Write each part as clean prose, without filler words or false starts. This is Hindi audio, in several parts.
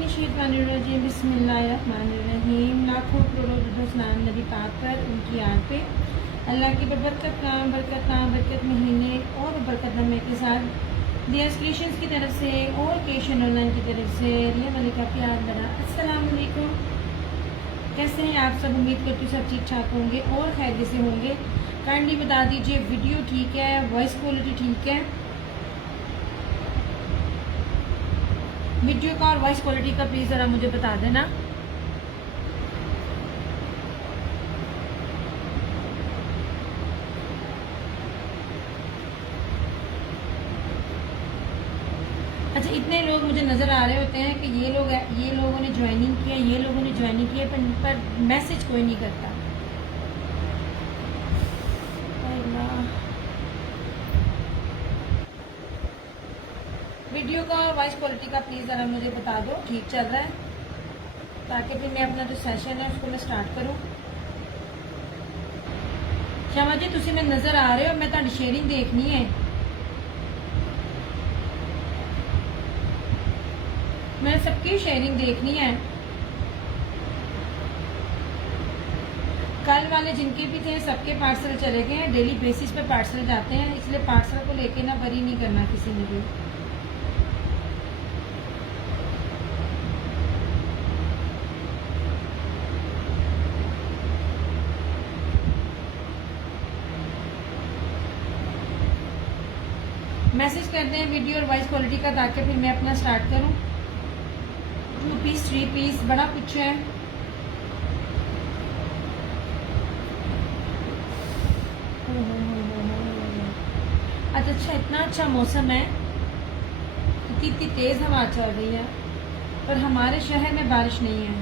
बिस्मिल्लाहिर्रहमानिर्रहीम बिस्मिल्लाहिर्रहमानिर्रहीम। लाखों करोड़ों सलाम नबी पाक पर, उनकी याद पे। अल्लाह की बरकत महीने और बरकतनामे के साथ दिया क्रिएशंस की तरफ से और केशन ऑनलाइन की तरफ से रिया मलिका प्यार बड़ा अस्सलाम वालेकुम। कैसे हैं आप सब? उम्मीद करती हूँ सब ठीक ठाक होंगे और खैरियत से होंगे। काइंडली बता दीजिए वीडियो ठीक है, वॉइस क्वालिटी ठीक है? वीडियो का और वॉइस क्वालिटी का प्लीज़ ज़रा मुझे बता देना। अच्छा, इतने लोग मुझे नज़र आ रहे होते हैं कि ये लोगों ने ज्वाइनिंग किया, ये लोगों ने ज्वाइनिंग किया, पर मैसेज कोई नहीं करता। वीडियो का और वॉइस क्वालिटी का प्लीज़ ज़रा मुझे बता दो ठीक चल रहा है, ताकि फिर मैं अपना जो सेशन है उसको मैं स्टार्ट करूँ। श्यामा जी तुसी मैं नज़र आ रहे हो, मैं तुहाडी शेयरिंग देखनी है। मैं सबकी शेयरिंग देखनी है। कल वाले जिनके भी थे सबके पार्सल चले गए हैं। डेली बेसिस पे पार्सल जाते हैं, इसलिए पार्सल को लेके ना वरी नहीं करना किसी ने भी। मैसेज करते हैं वीडियो और वॉइस क्वालिटी का, ताकि फिर मैं अपना स्टार्ट करूं। 2 पीस 3 पीस बड़ा कुछ है। अच्छा, इतना अच्छा मौसम है, इतनी तेज हवा चल रही है, पर हमारे शहर में बारिश नहीं है।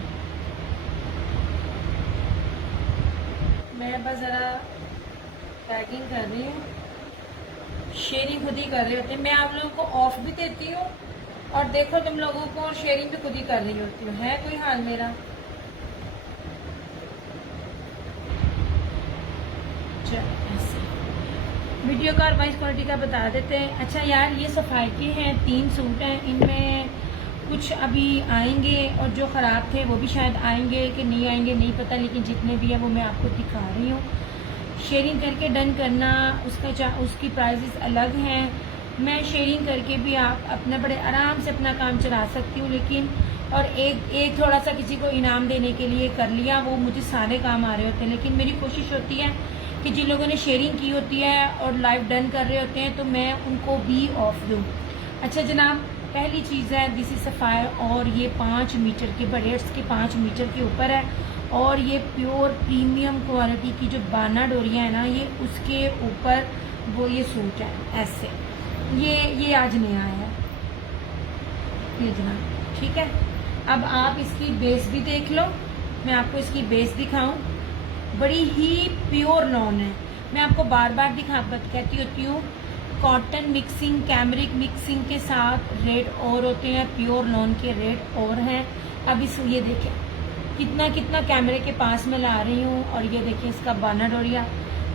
मैं बस ज़रा पैकिंग कर रही हूँ। शेयरिंग खुद ही कर रहे होते हैं। मैं आप लोगों को ऑफ भी देती हूँ और देखो तुम लोगों को, और शेयरिंग भी खुद ही कर रही होती हूँ। है कोई हाल मेरा? ऐसे वीडियो का और वॉइस क्वालिटी का बता देते हैं। अच्छा यार, ये सफाई के हैं, 3 सूट हैं। इनमें कुछ अभी आएंगे और जो ख़राब थे वो भी शायद आएंगे कि नहीं आएंगे नहीं पता, लेकिन जितने भी है वो मैं आपको दिखा रही हूँ। शेयरिंग करके डन करना, उसकी प्राइसेस अलग हैं। मैं शेयरिंग करके भी आप अपना बड़े आराम से अपना काम चला सकती हूँ, लेकिन और एक थोड़ा सा किसी को इनाम देने के लिए कर लिया, वो मुझे सारे काम आ रहे होते हैं। लेकिन मेरी कोशिश होती है कि जिन लोगों ने शेयरिंग की होती है और लाइव डन कर रहे होते हैं तो मैं उनको भी ऑफ दूँ। अच्छा जनाब, पहली चीज़ है दिस इज सफ़ायर, और ये 5 मीटर के बड़ेट्स के 5 मीटर के ऊपर है, और ये प्योर प्रीमियम क्वालिटी की जो बाना डोरियाँ है ना, ये उसके ऊपर वो ये सूट है। ऐसे ये आज नया आया है ये जनाब, ठीक है। अब आप इसकी बेस भी देख लो, मैं आपको इसकी बेस दिखाऊं। बड़ी ही प्योर लॉन है। मैं आपको बार बार कहती होती हूँ, कॉटन मिक्सिंग, कैमरिक मिक्सिंग के साथ रेट और होते हैं, प्योर लॉन के रेट और हैं। अब ये देखें कितना कैमरे के पास में ला रही हूँ, और ये देखिए इसका बाना डोरिया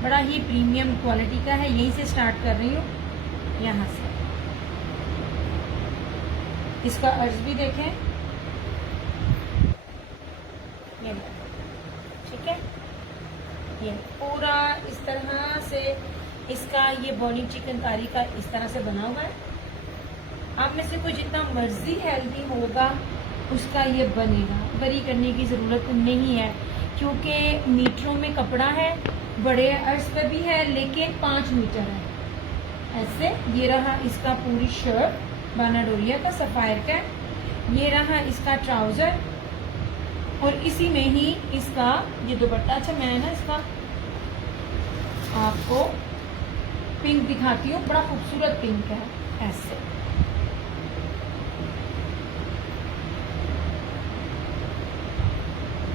बड़ा ही प्रीमियम क्वालिटी का है। यहीं से स्टार्ट कर रही हूँ, यहाँ से। इसका अर्ज भी देखें, ये ठीक है। ये पूरा इस तरह से इसका ये बॉइलिंग चिकन कारी का इस तरह से बना हुआ है। आप में से कोई जितना मर्जी हेल्दी होगा उसका ये बनेगा, बरी करने की ज़रूरत नहीं है, क्योंकि मीटरों में कपड़ा है, बड़े अर्ज पे भी है, लेकिन 5 मीटर है। ऐसे ये रहा इसका पूरी शर्ट बाना डोरिया का सफ़ायर का, ये रहा इसका ट्राउज़र, और इसी में ही इसका ये दुपट्टा। अच्छा मैं ना इसका आपको पिंक दिखाती हूँ, बड़ा खूबसूरत पिंक है। ऐसे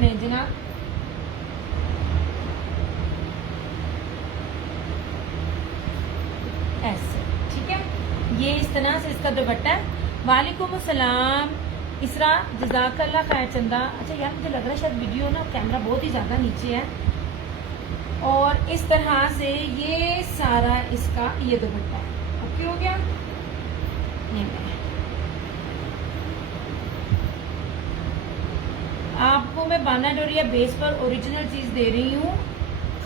नहीं जनाब, ऐसे ठीक है। ये इस तरह से इसका दुपट्टा है। वालेकुम अस्सलाम इसरा, जज़ाकल्लाह खैर चंदा। अच्छा यार, मुझे लग रहा है शायद वीडियो ना कैमरा बहुत ही ज़्यादा नीचे है। और इस तरह से ये सारा इसका ये दुपट्टा ओके हो गया। ये आपको मैं बाना डोरिया बेस पर ओरिजिनल चीज दे रही हूँ।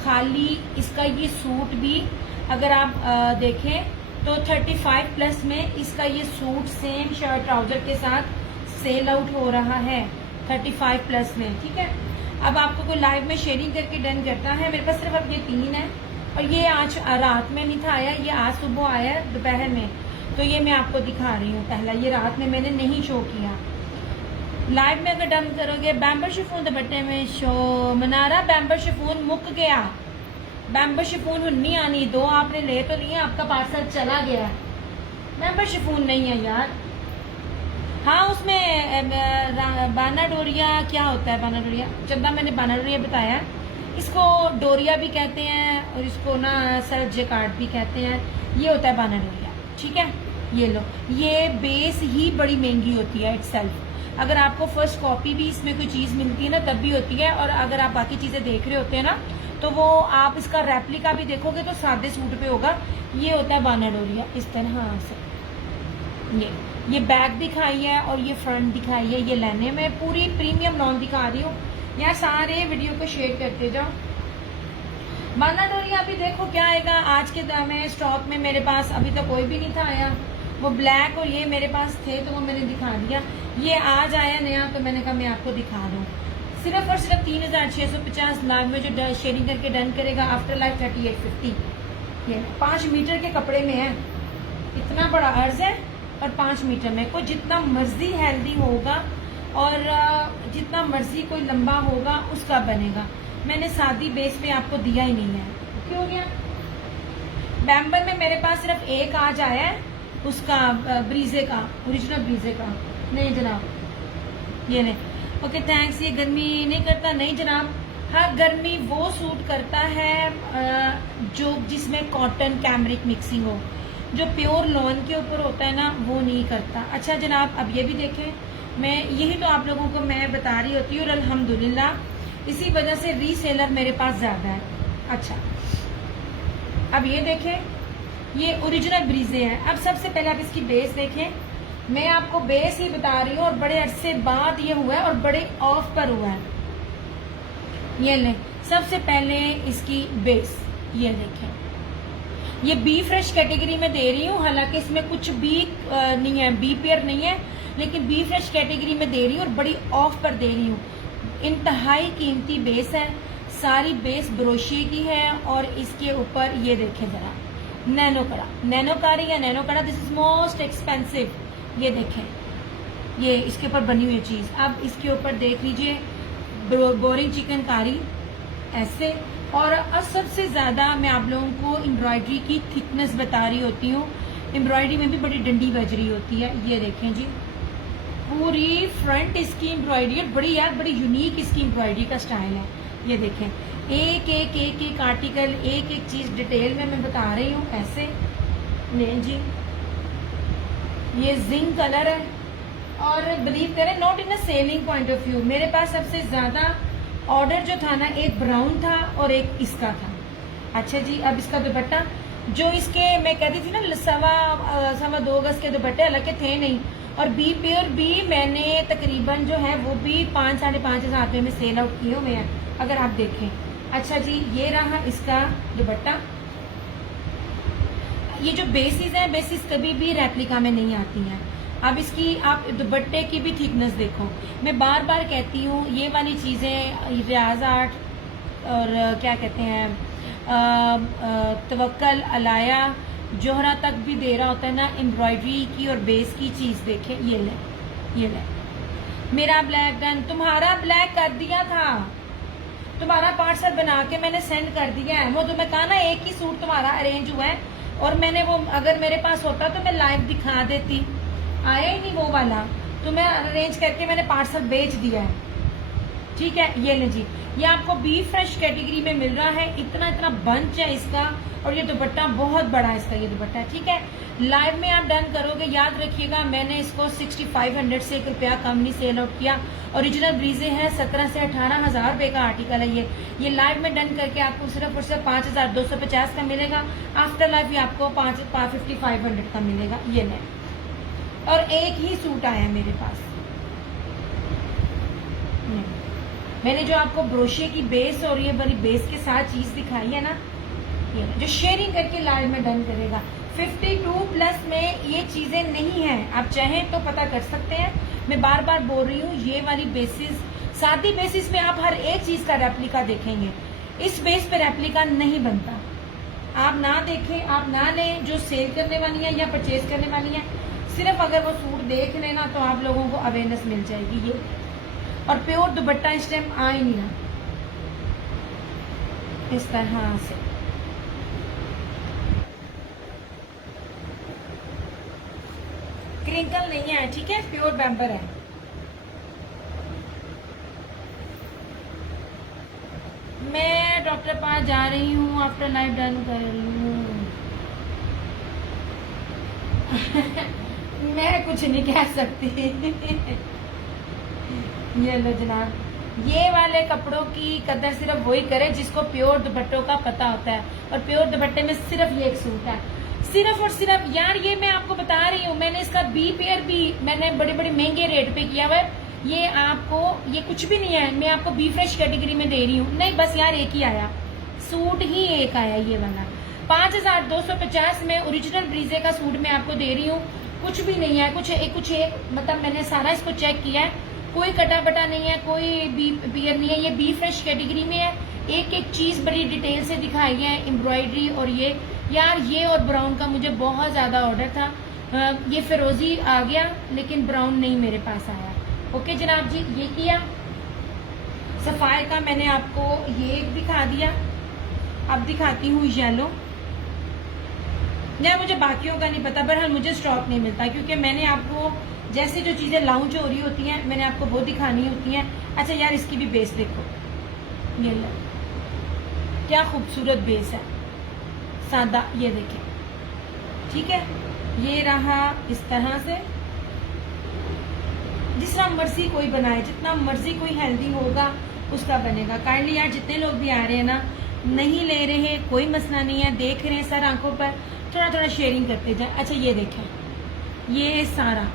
खाली इसका ये सूट भी अगर आप देखें तो 35 प्लस में इसका ये सूट सेम शर्ट ट्राउजर के साथ सेल आउट हो रहा है 35 प्लस में। ठीक है, अब आपको कोई लाइव में शेयरिंग करके डन करता है। मेरे पास सिर्फ अब ये 3 है और ये आज रात में नहीं था आया, ये आज सुबह आया दोपहर में, तो ये मैं आपको दिखा रही हूँ। पहला ये रात में मैंने नहीं शो किया। लाइव में अगर डन करोगे बैम्बर शिफॉन दुपट्टे में शो मनारा बैम्बर शिफॉन मुक गया, बैम्बर शिफॉन नहीं आनी। 2 आपने ले तो लिए, आपका पार्सल चला गया, बैम्बर शिफॉन नहीं है यार। हाँ उसमें बाना डोरिया क्या होता है, बाना डोरिया चंदा मैंने बाना डोरिया बताया, इसको डोरिया भी कहते हैं और इसको ना सर जेकार्ड भी कहते हैं। ये होता है बाना डोरिया। ठीक है, ये लो, ये बेस ही बड़ी महंगी होती है इटसेल्फ। अगर आपको फर्स्ट कॉपी भी इसमें कोई चीज मिलती है ना तब भी होती है, और अगर आप बाकी चीजें देख रहे होते हैं ना तो वो आप इसका रेप्लिका भी देखोगे तो सादे सूट पे होगा। ये होता है बाना डोरिया इस तरह से। ये बैक दिखाई है और ये फ्रंट दिखाई है। ये लेने में पूरी प्रीमियम लॉन दिखा रही हूँ। यहाँ सारे वीडियो को शेयर करते जाओ। बाना डोरिया अभी देखो क्या आएगा आज के में स्टॉक में। मेरे पास अभी तो कोई भी नहीं था आया, वो ब्लैक और ये मेरे पास थे तो वो मैंने दिखा दिया। ये आज आया नया तो मैंने कहा मैं आपको दिखा दूँ। सिर्फ और सिर्फ 3650 लाइव में जो शेयरिंग करके डन करेगा आफ्टर लाइफ 3850। ये 5 मीटर के कपड़े में है, इतना बड़ा अर्ज है और 5 मीटर में। कोई जितना मर्जी हेल्दी होगा और जितना मर्जी कोई लंबा होगा उसका बनेगा। मैंने सादी बेस पे आपको दिया ही नहीं है। क्यों गया? बैम्बर में मेरे पास सिर्फ एक आज आया है, उसका ब्रीजे का, ओरिजिनल ब्रीजे का। नहीं जनाब, ये नहीं। Okay thanks. ये गर्मी नहीं करता? नहीं जनाब, हाँ गर्मी वो सूट करता है जो जिसमें कॉटन कैमरिक मिक्सिंग हो। जो प्योर लॉन के ऊपर होता है ना वो नहीं करता। अच्छा जनाब, अब ये भी देखें, मैं यही तो आप लोगों को मैं बता रही होती हूँ और अल्हम्दुलिल्लाह इसी वजह से रीसेलर मेरे पास ज्यादा है। अच्छा अब ये देखें, ये ओरिजिनल ब्रीजे है। अब सबसे पहले आप इसकी बेस देखें। मैं आपको बेस ही बता रही हूँ और बड़े अरसे बाद ये हुआ है और बड़े ऑफ पर हुआ है। ये ले, सबसे पहले इसकी बेस ये देखें। ये बी फ्रेश कैटेगरी में दे रही हूँ, हालांकि इसमें कुछ भी नहीं है, बी पेयर नहीं है, लेकिन बी फ्रेश कैटेगरी में दे रही हूँ और बड़ी ऑफ पर दे रही हूँ। इंतहाई कीमती बेस है, सारी बेस ब्रोशिए की है और इसके ऊपर ये देखें जरा नैनो कड़ा, नैनो कारी या नैनो कड़ा, दिस इज मोस्ट एक्सपेंसिव। ये देखें, ये इसके ऊपर बनी हुई चीज। अब इसके ऊपर देख लीजिए बोरिंग चिकनकारी ऐसे। और सबसे ज्यादा मैं आप लोगों को एम्ब्रॉयडरी की थिकनेस बता रही होती हूँ। एम्ब्रॉयडरी में भी बड़ी डंडी बज रही होती है। ये देखें जी, पूरी फ्रंट इसकी एम्ब्रॉयडरी बड़ी यार, बड़ी यूनिक इसकी एम्ब्रॉयडरी का स्टाइल है। ये देखें, एक एक एक एक आर्टिकल, एक एक चीज डिटेल में मैं बता रही हूँ ऐसे। नहीं जी, ये जिंक कलर है और बिलीव करें not in a selling point of view, मेरे पास सबसे ज्यादा ऑर्डर जो था ना एक ब्राउन था और एक इसका था। अच्छा जी, अब इसका दुपट्टा जो इसके मैं कहती थी ना 2.25 गज के दुपट्टे, हालांकि थे नहीं, और बी पेयर भी मैंने तकरीबन जो है वो भी 5-5.5 हज़ार रुपये में सेल आउट किए हुए हैं अगर आप देखें। अच्छा जी, ये रहा इसका दुपट्टा। ये जो बेसिस है, बेसिस कभी भी रेप्लिका में नहीं आती हैं। अब इसकी आप दुपट्टे की भी थिकनेस देखो। मैं बार बार कहती हूँ ये वाली चीज़ें रियाज आर्ट और क्या कहते हैं तवक्कल अलाया जोहरा तक भी दे रहा होता है ना एम्ब्रॉयडरी की और बेस की चीज़ देखें। ये ले, ये ले, मेरा ब्लैक डन, तुम्हारा ब्लैक कर दिया था, तुम्हारा पार्सल बना के मैंने सेंड कर दिया है। वो तो मैं कहा ना एक ही सूट तुम्हारा अरेंज हुआ है और मैंने वो अगर मेरे पास होता तो मैं लाइव दिखा देती, आया ही नहीं वो वाला, तो मैं अरेंज करके मैंने पार्सल बेच दिया है। ठीक है, ये ले जी, ये आपको बी फ्रेश कैटेगरी में मिल रहा है। इतना इतना बंच है इसका और ये दुपट्टा बहुत बड़ा है इसका, ये दुपट्टा। ठीक है, लाइव में आप डन करोगे, याद रखिएगा मैंने इसको 6500 से ₹1 कम नहीं सेल आउट किया। ओरिजिनल ब्रीजे है, 17 से 18 हज़ार रुपए का आर्टिकल है ये लाइव में डन करके आपको सिर्फ और सिर्फ 5250 का मिलेगा। आफ्टर लाइफ ये आपको 5500 का मिलेगा। ये ले, और एक ही सूट आया मेरे पास। मैंने जो आपको ब्रोशे की बेस और ये बड़ी बेस के साथ चीज दिखाई है ना, ये जो शेयरिंग करके लाइव में डन करेगा। 52+ में ये चीजें नहीं है, आप चाहें तो पता कर सकते हैं। मैं बार बार बोल रही हूँ, ये वाली बेसिस सादी बेसिस में आप हर एक चीज का रेप्लिका देखेंगे, इस बेस पे रेप्लिका नहीं बनता। आप ना देखें, आप ना लें, जो सेल करने वाली है या परचेज करने वाली है, सिर्फ अगर वो सूट देख लेना तो आप लोगों को अवेयरनेस मिल जाएगी। ये और प्योर दुपट्टा इस टाइम आ ही नहीं रहा इस तरह से। क्रिंकल नहीं है, ठीक है, प्योर बैम्बर है। मैं डॉक्टर पास जा रही हूँ, आफ्टर लाइफ डन कर रही हूँ। मैं कुछ नहीं कह सकती। ये लो जनाब, ये वाले कपड़ों की कदर सिर्फ वही करे जिसको प्योर दुपट्टों का पता होता है। और प्योर दुपट्टे में सिर्फ ये एक सूट है, सिर्फ और सिर्फ। यार ये मैं आपको बता रही हूँ, मैंने इसका बी पेयर भी मैंने बड़े बड़े महंगे रेट पे किया हुआ है। ये आपको, ये कुछ भी नहीं है, मैं आपको बी फ्रेश कैटेगरी में दे रही हूँ। नहीं, बस यार एक ही आया, सूट ही एक आया ये वाला। 5250 में ओरिजिनल ब्रीजे का सूट मैं आपको दे रही हूँ। कुछ भी नहीं है, कुछ एक मतलब मैंने सारा इसको चेक किया है, कोई कटा बटा नहीं है, कोई बी पेयर नहीं है। ये बी फ्रेश कैटेगरी में है, एक एक चीज बड़ी डिटेल से दिखाई है, एम्ब्रॉयडरी। और ये यार, ये और ब्राउन का मुझे बहुत ज्यादा ऑर्डर था। ये फिरोजी आ गया लेकिन ब्राउन नहीं मेरे पास आया। ओके जनाब जी, ये किया। सफायर का मैंने आपको ये एक दिखा दिया, अब दिखाती हूँ येलो। यार मुझे बाकियों का नहीं पता, बहरहाल मुझे स्टॉक नहीं मिलता, क्योंकि मैंने आपको जैसे जो चीजें लॉन्च हो रही होती हैं मैंने आपको वो दिखानी होती हैं। अच्छा यार, इसकी भी बेस देखो, ये लो क्या खूबसूरत बेस है, सादा, ये देखें, ठीक है। ये रहा इस तरह से, जिस तरह मर्जी कोई बनाए, जितना मर्जी कोई हेल्दी होगा उसका बनेगा। काइंडली यार, जितने लोग भी आ रहे हैं ना, नहीं ले रहे कोई मसला नहीं है, देख रहे हैं सर आंखों पर, थोड़ा थोड़ा शेयरिंग करते जाए। अच्छा ये देखें, ये सारा,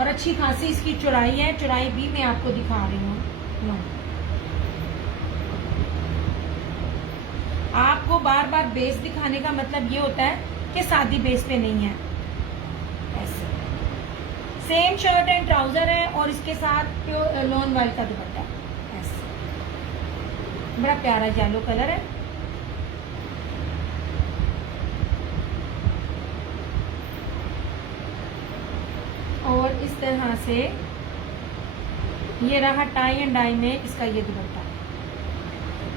और अच्छी खासी इसकी चौड़ाई है, चौड़ाई भी मैं आपको दिखा रही हूँ। आपको बार बार बेस दिखाने का मतलब ये होता है कि सादी बेस पे नहीं है। ऐसे सेम शर्ट एंड ट्राउजर है और इसके साथ प्योर लॉन वाइट का दुपट्टा, ऐसे बड़ा प्यारा येलो कलर है। और इस तरह से ये रहा टाई एंड डाई में इसका ये दुपट्टा।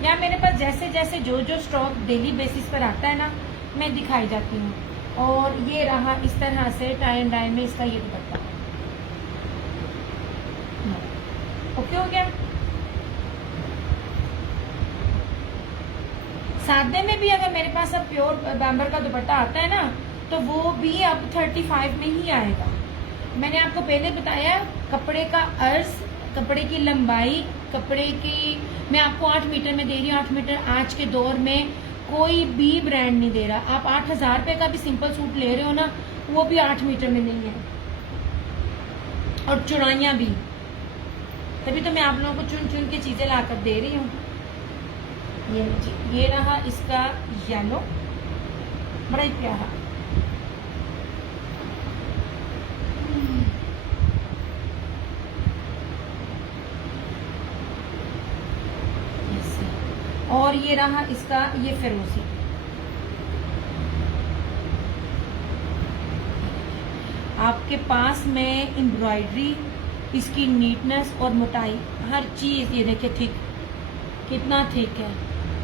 यहाँ मेरे पास जैसे जैसे जो जो स्टॉक डेली बेसिस पर आता है ना, मैं दिखाई जाती हूँ। और ये रहा इस तरह से टाई एंड डाई में इसका ये दुपट्टा। ओके हो गया। सादे में भी अगर मेरे पास अब प्योर बैम्बर का दुपट्टा आता है ना, तो वो भी अब 35 में ही आएगा। मैंने आपको पहले बताया कपड़े का अर्ज, कपड़े की लंबाई, कपड़े की मैं आपको 8 मीटर में दे रही हूँ। 8 मीटर आज के दौर में कोई भी ब्रांड नहीं दे रहा। आप 8,000 रुपए का भी सिंपल सूट ले रहे हो ना, वो भी 8 मीटर में नहीं है, और चौड़ाइयाँ भी। तभी तो मैं आप लोगों को चुन चुन के चीजें लाकर दे रही हूँ। ये रहा इसका येलो, बड़ा ही प्यारा। और ये रहा इसका ये फिरोजी। आपके पास में एम्ब्रॉयडरी, इसकी नीटनेस और मोटाई, हर चीज ये देखिए, थिक, कितना थिक है।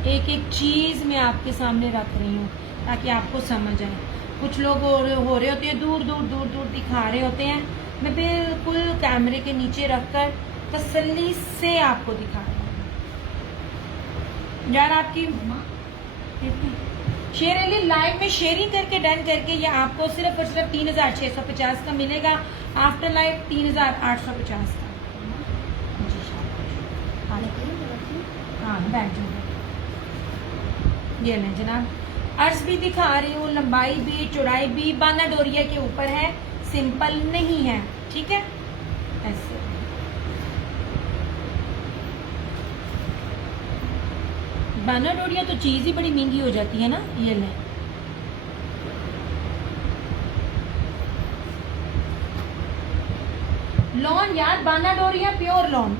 एक एक चीज मैं आपके सामने रख रही हूँ ताकि आपको समझ आए। कुछ लोग हो रहे होते हैं, दूर दूर दिखा रहे होते हैं। मैं बिल्कुल कैमरे के नीचे रखकर तसल्ली से आपको दिखा रही हूँ। यार आपकी शेयर अली लाइव में शेयरिंग करके डन करके ये आपको सिर्फ और सिर्फ 3650 का मिलेगा। आफ्टर लाइव 3850 का। हाँ बैठ जाओ। ये लें जनाब, अर्ज भी दिखा रही हूँ, लंबाई भी चौड़ाई भी बाना डोरिया के ऊपर है, सिंपल नहीं है, ठीक है। ऐसे बाना डोरिया तो चीज ही बड़ी महंगी हो जाती है ना। ये लें, लॉन यार, बाना डोरिया प्योर लॉन।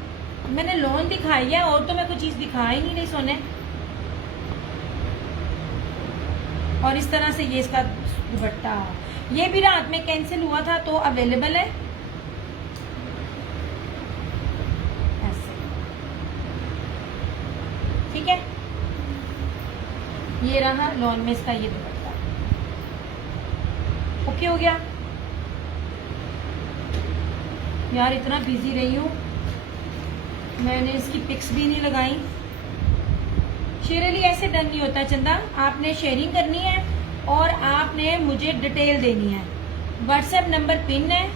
मैंने लॉन दिखाई है और तो मैं कोई चीज दिखा ही नहीं सोने। और इस तरह से ये इसका दुपट्टा, ये भी रात में कैंसिल हुआ था तो अवेलेबल है ऐसे, ठीक है। ये रहा लॉन में इसका ये दुपट्टा, ओके हो गया। यार इतना बिजी रही हूँ, मैंने इसकी पिक्स भी नहीं लगाई। शेयरली ऐसे डन नहीं होता चंदा, आपने शेयरिंग करनी है और आपने मुझे डिटेल देनी है। व्हाट्सएप नंबर पिन है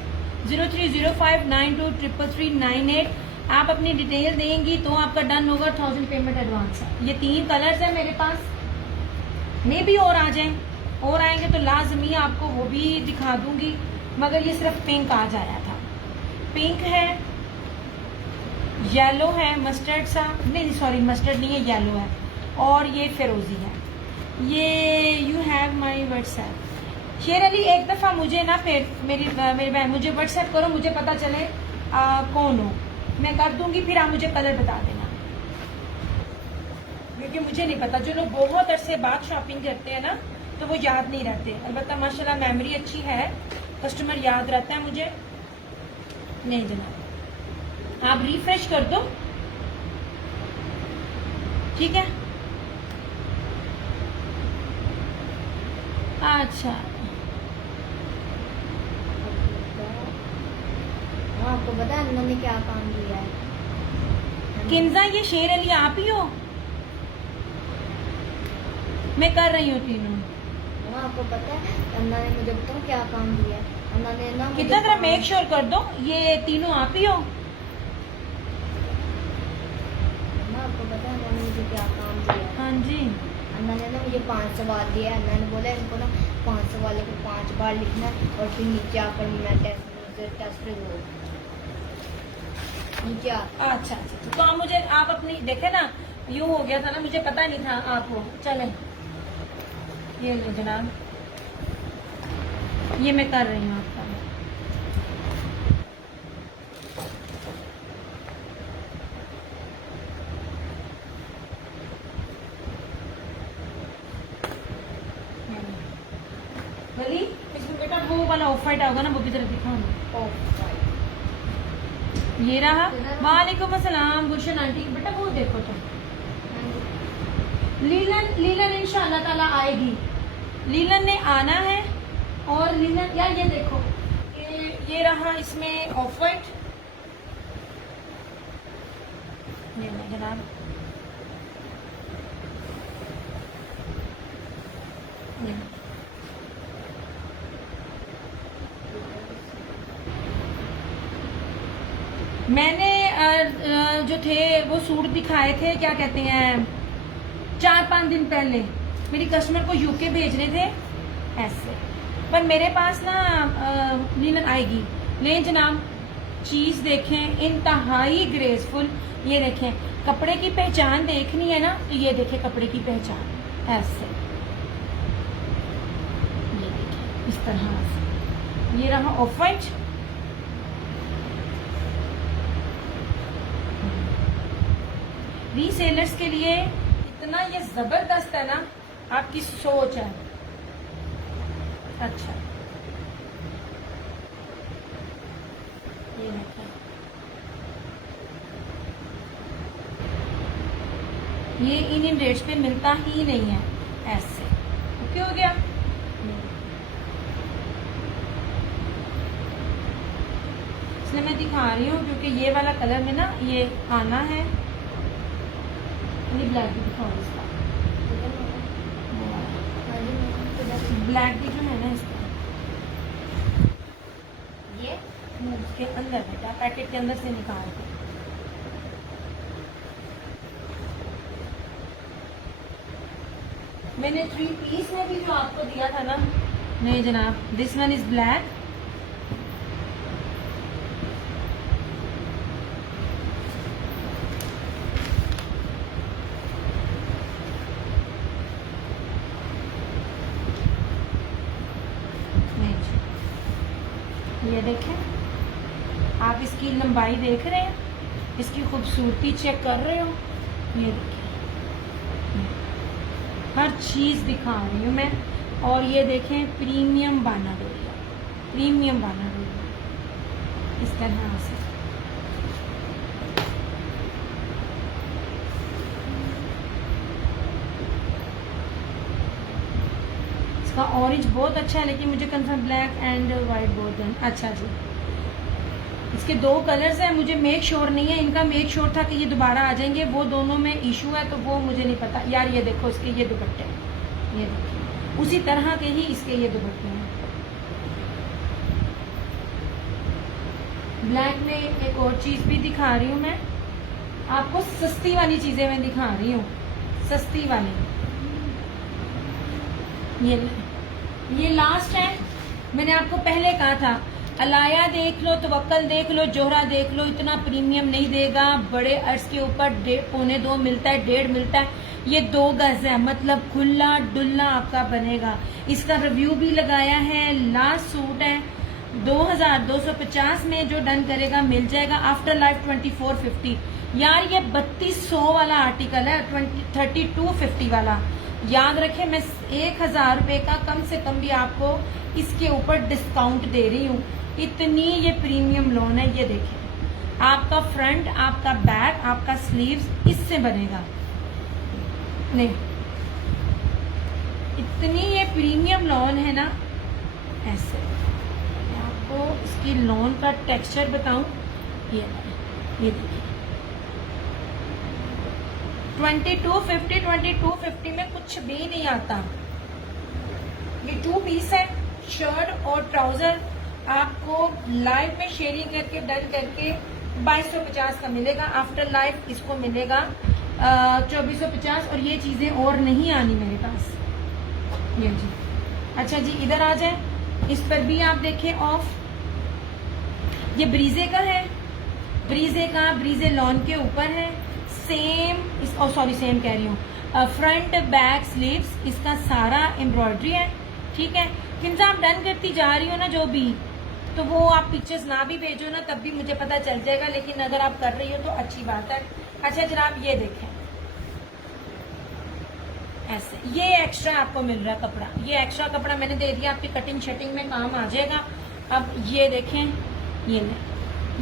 0305923338। आप अपनी डिटेल देंगी तो आपका डन होगा। 1000 पेमेंट एडवांस है। ये 3 कलर्स है मेरे पास, मे भी और आ जाए, और आएंगे तो लाजमी आपको वो भी दिखा दूंगी, मगर ये सिर्फ पिंक आज आया था। पिंक है, येलो है, मस्टर्ड सा, नहीं सॉरी मस्टर्ड नहीं है, येलो है, और ये फिरोजी है। ये यू हैव माई व्हाट्सएप। शेर अली एक दफ़ा मुझे ना फिर मेरी बहन मुझे व्हाट्सएप करो, मुझे पता चले कौन हो, मैं कर दूंगी, फिर आप मुझे कलर बता देना, क्योंकि मुझे नहीं पता। जो लोग बहुत अरसे बाद शॉपिंग करते हैं ना तो वो याद नहीं रहते। अलबत्ता माशाल्लाह मेमोरी अच्छी है, कस्टमर याद रहता है मुझे। नहीं जनाब, आप रिफ्रेश कर दो, ठीक है। अच्छा आपको पता है उन्होंने क्या काम किया है? किन्जा, ये शेर अली आप ही हो? मैं कर रही हूँ तीनों। आपको पता है अन्ना ने मुझे बताओ क्या काम दिया है? अन्ना ने ना कितना तरह मेक श्योर कर दो ये तीनों आप ही हो। आपको पता है अन्ना ने मुझे क्या काम दिया है? हाँ जी। अन्ना ने ना मुझे 5 सवाल दिया है। अन्ना ने बोला इनको ना 5 सवालों को 5 बार लिखना है और फिर नीचे आकर मैं टेस्ट हो नीचे अच्छा, तो आप मुझे आप अपनी देखे ना, यूं हो गया था ना, मुझे पता नहीं था आप हो। चले ये लो जनाब, ये मैं कर रही हूँ आपका। गली इसमें बेटा वो वाला ऑफ वाइट होगा ना, वो भी जरा दिखाओ। ये रहा। वालेकुम अस्सलाम गुलशन आंटी। बेटा वो देखो तुम, लीलन इंशाल्लाह ताला आएगी। लीलन ने आना है, और लीलन यार ये देखो, ये रहा इसमें ऑफ वाइट। ये लो जनाब, मैंने जो थे वो सूट दिखाए थे, क्या कहते हैं, 4-5 दिन पहले मेरी कस्टमर को यूके भेजने थे ऐसे, पर मेरे पास ना लीलन आएगी। ले जनाब, चीज देखें, इंतहाई ग्रेसफुल। ये देखें, कपड़े की पहचान देखनी है ना तो ये देखें कपड़े की पहचान ऐसे, ये देखें इस तरह से। ये रहा ऑफ वाइट। रीसेलर्स के लिए इतना ये जबरदस्त है ना, आपकी सोच है। अच्छा ये देखिए, ये इन रेट्स पे मिलता ही नहीं है ऐसे। ओके हो गया। इसलिए मैं दिखा रही हूँ क्योंकि ये वाला कलर में ना ये आना है। ये ब्लैक भी दिखाओ इसका, ब्लैक भी जो है ना इसका, ये इसके अंदर बेटा पैकेट के अंदर से निकाल के। मैंने 3 पीस में भी जो आपको दिया था ना, नहीं जनाब, दिस वन इज ब्लैक। ये देखें, आप इसकी लंबाई देख रहे हैं, इसकी खूबसूरती चेक कर रहे हो। ये देखिए, हर चीज़ दिखा रही हूँ मैं। और ये देखें, प्रीमियम बाना डोरिया, प्रीमियम बाना डोरिया इस तरह से। इसका ऑरेंज बहुत अच्छा है, लेकिन मुझे confirm black and white both. अच्छा जी, इसके 2 कलर्स हैं, मुझे मेक श्योर नहीं है। इनका मेक श्योर था कि ये दोबारा आ जाएंगे, वो दोनों में इशू है, तो वो मुझे नहीं पता। यार ये देखो, इसके ये दुपट्टे, ये देखिए, उसी तरह के ही इसके ये दुपट्टे हैं। ब्लैक में एक और चीज़ भी दिखा रही हूँ मैं आपको, सस्ती वाली चीज़ें मैं दिखा रही हूँ, सस्ती वाली। ये लास्ट है। मैंने आपको पहले कहा था, अलाया देख लो, तवक्कल देख लो, जोहरा देख लो, इतना प्रीमियम नहीं देगा। बड़े अर्ज के ऊपर 1.25 मिलता है, 1.5 मिलता है। ये 2 गज है, मतलब खुला डुल्ला आपका बनेगा। इसका रिव्यू भी लगाया है, लास्ट सूट है 2250 में, जो डन करेगा मिल जाएगा। After life 2450। यार ये 3200 वाला आर्टिकल है, 3250 वाला। याद रखें, मैं 1000 रुपए का कम से कम भी आपको इसके ऊपर डिस्काउंट दे रही हूँ। इतनी ये प्रीमियम लॉन है। ये देखिए, आपका फ्रंट, आपका बैक, आपका स्लीव्स इससे बनेगा। नहीं, इतनी ये प्रीमियम लॉन है ना, ऐसे। मैं आपको इसकी लॉन का टेक्सचर बताऊं, ये देखिए, 2250 में कुछ भी नहीं आता। ये 2 पीस है, शर्ट और ट्राउजर। आपको लाइव में शेयरिंग करके डन करके 2250 का मिलेगा। आफ्टर लाइफ इसको मिलेगा 2450। और ये चीजें और नहीं आनी मेरे पास। ये जी, अच्छा जी, इधर आ जाए। इस पर भी आप देखें ऑफ, ये ब्रीजे का है, ब्रीजे लॉन के ऊपर है। सेम सेम कह रही हूँ, फ्रंट बैक स्लीव्स इसका सारा एम्ब्रॉयडरी है। ठीक है, किन आप डन करती जा रही हो ना जो भी, तो वो आप पिक्चर्स ना भी भेजो ना, तब भी मुझे पता चल जाएगा। लेकिन अगर आप कर रही हो तो अच्छी बात है। अच्छा जनाब, ये देखें, ऐसे ये एक्स्ट्रा आपको मिल रहा है कपड़ा। ये एक्स्ट्रा कपड़ा मैंने दे दिया, आपकी कटिंग शटिंग में काम आ जाएगा। अब ये देखें,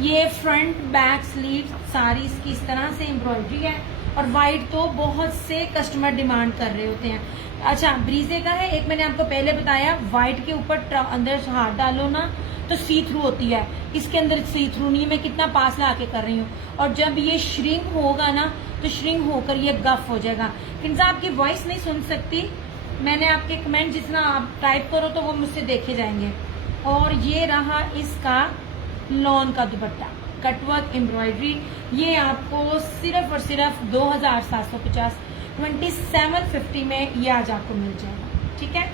ये फ्रंट बैक स्लीव सारी इसकी इस तरह से एम्ब्रॉयडरी है। और वाइट तो बहुत से कस्टमर डिमांड कर रहे होते हैं। अच्छा, ब्रीजे का है, एक मैंने आपको पहले बताया, व्हाइट के ऊपर अंदर हाथ डालो ना तो सी थ्रू होती है। इसके अंदर सी थ्रू नहीं, मैं कितना पास ला के कर रही हूँ। और जब ये श्रिंक होगा ना, तो श्रिंक होकर ये गफ हो जाएगा। किन्जा आपकी वॉइस नहीं सुन सकती, मैंने आपके कमेंट जितना आप टाइप करो तो वो मुझसे देखे जाएंगे। और ये रहा इसका लॉन का दुपट्टा, कटवर्क एम्ब्रॉयडरी। ये आपको सिर्फ और सिर्फ 2750, 2750 में ये आज आपको मिल जाएगा। ठीक है,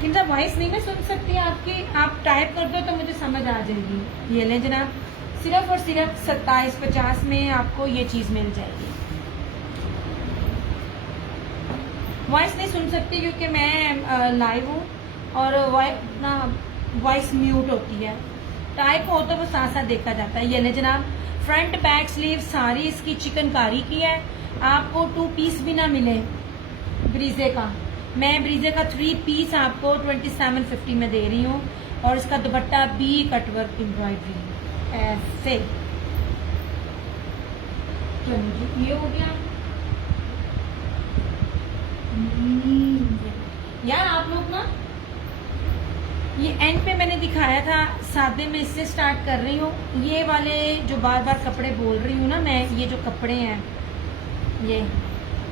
किंजा वॉइस नहीं मैं सुन सकती आपकी, आप टाइप कर दो तो मुझे समझ आ जाएगी। ये लें जनाब, सिर्फ और सिर्फ 2750 में आपको ये चीज मिल जाएगी। वॉइस नहीं सुन सकती क्योंकि मैं लाइव हूँ और वॉइस म्यूट होती है। टाइप हो तो वो साथ साथ देखा जाता है। ये ले जनाब, फ्रंट बैक स्लीव सारी इसकी चिकनकारी की है। आपको 2 पीस भी ना मिले ब्रीजे का, मैं ब्रीजे का 3 पीस आपको 2750 में दे रही हूँ। और इसका दुपट्टा भी कटवर्क एम्ब्रॉयडरी ऐसे। चलिए ये हो गया। यार आप लोग ना, ये एंड पे मैंने दिखाया था सादे में, इससे स्टार्ट कर रही हूँ। ये वाले जो बार बार कपड़े बोल रही हूँ ना मैं, ये जो कपड़े हैं ये,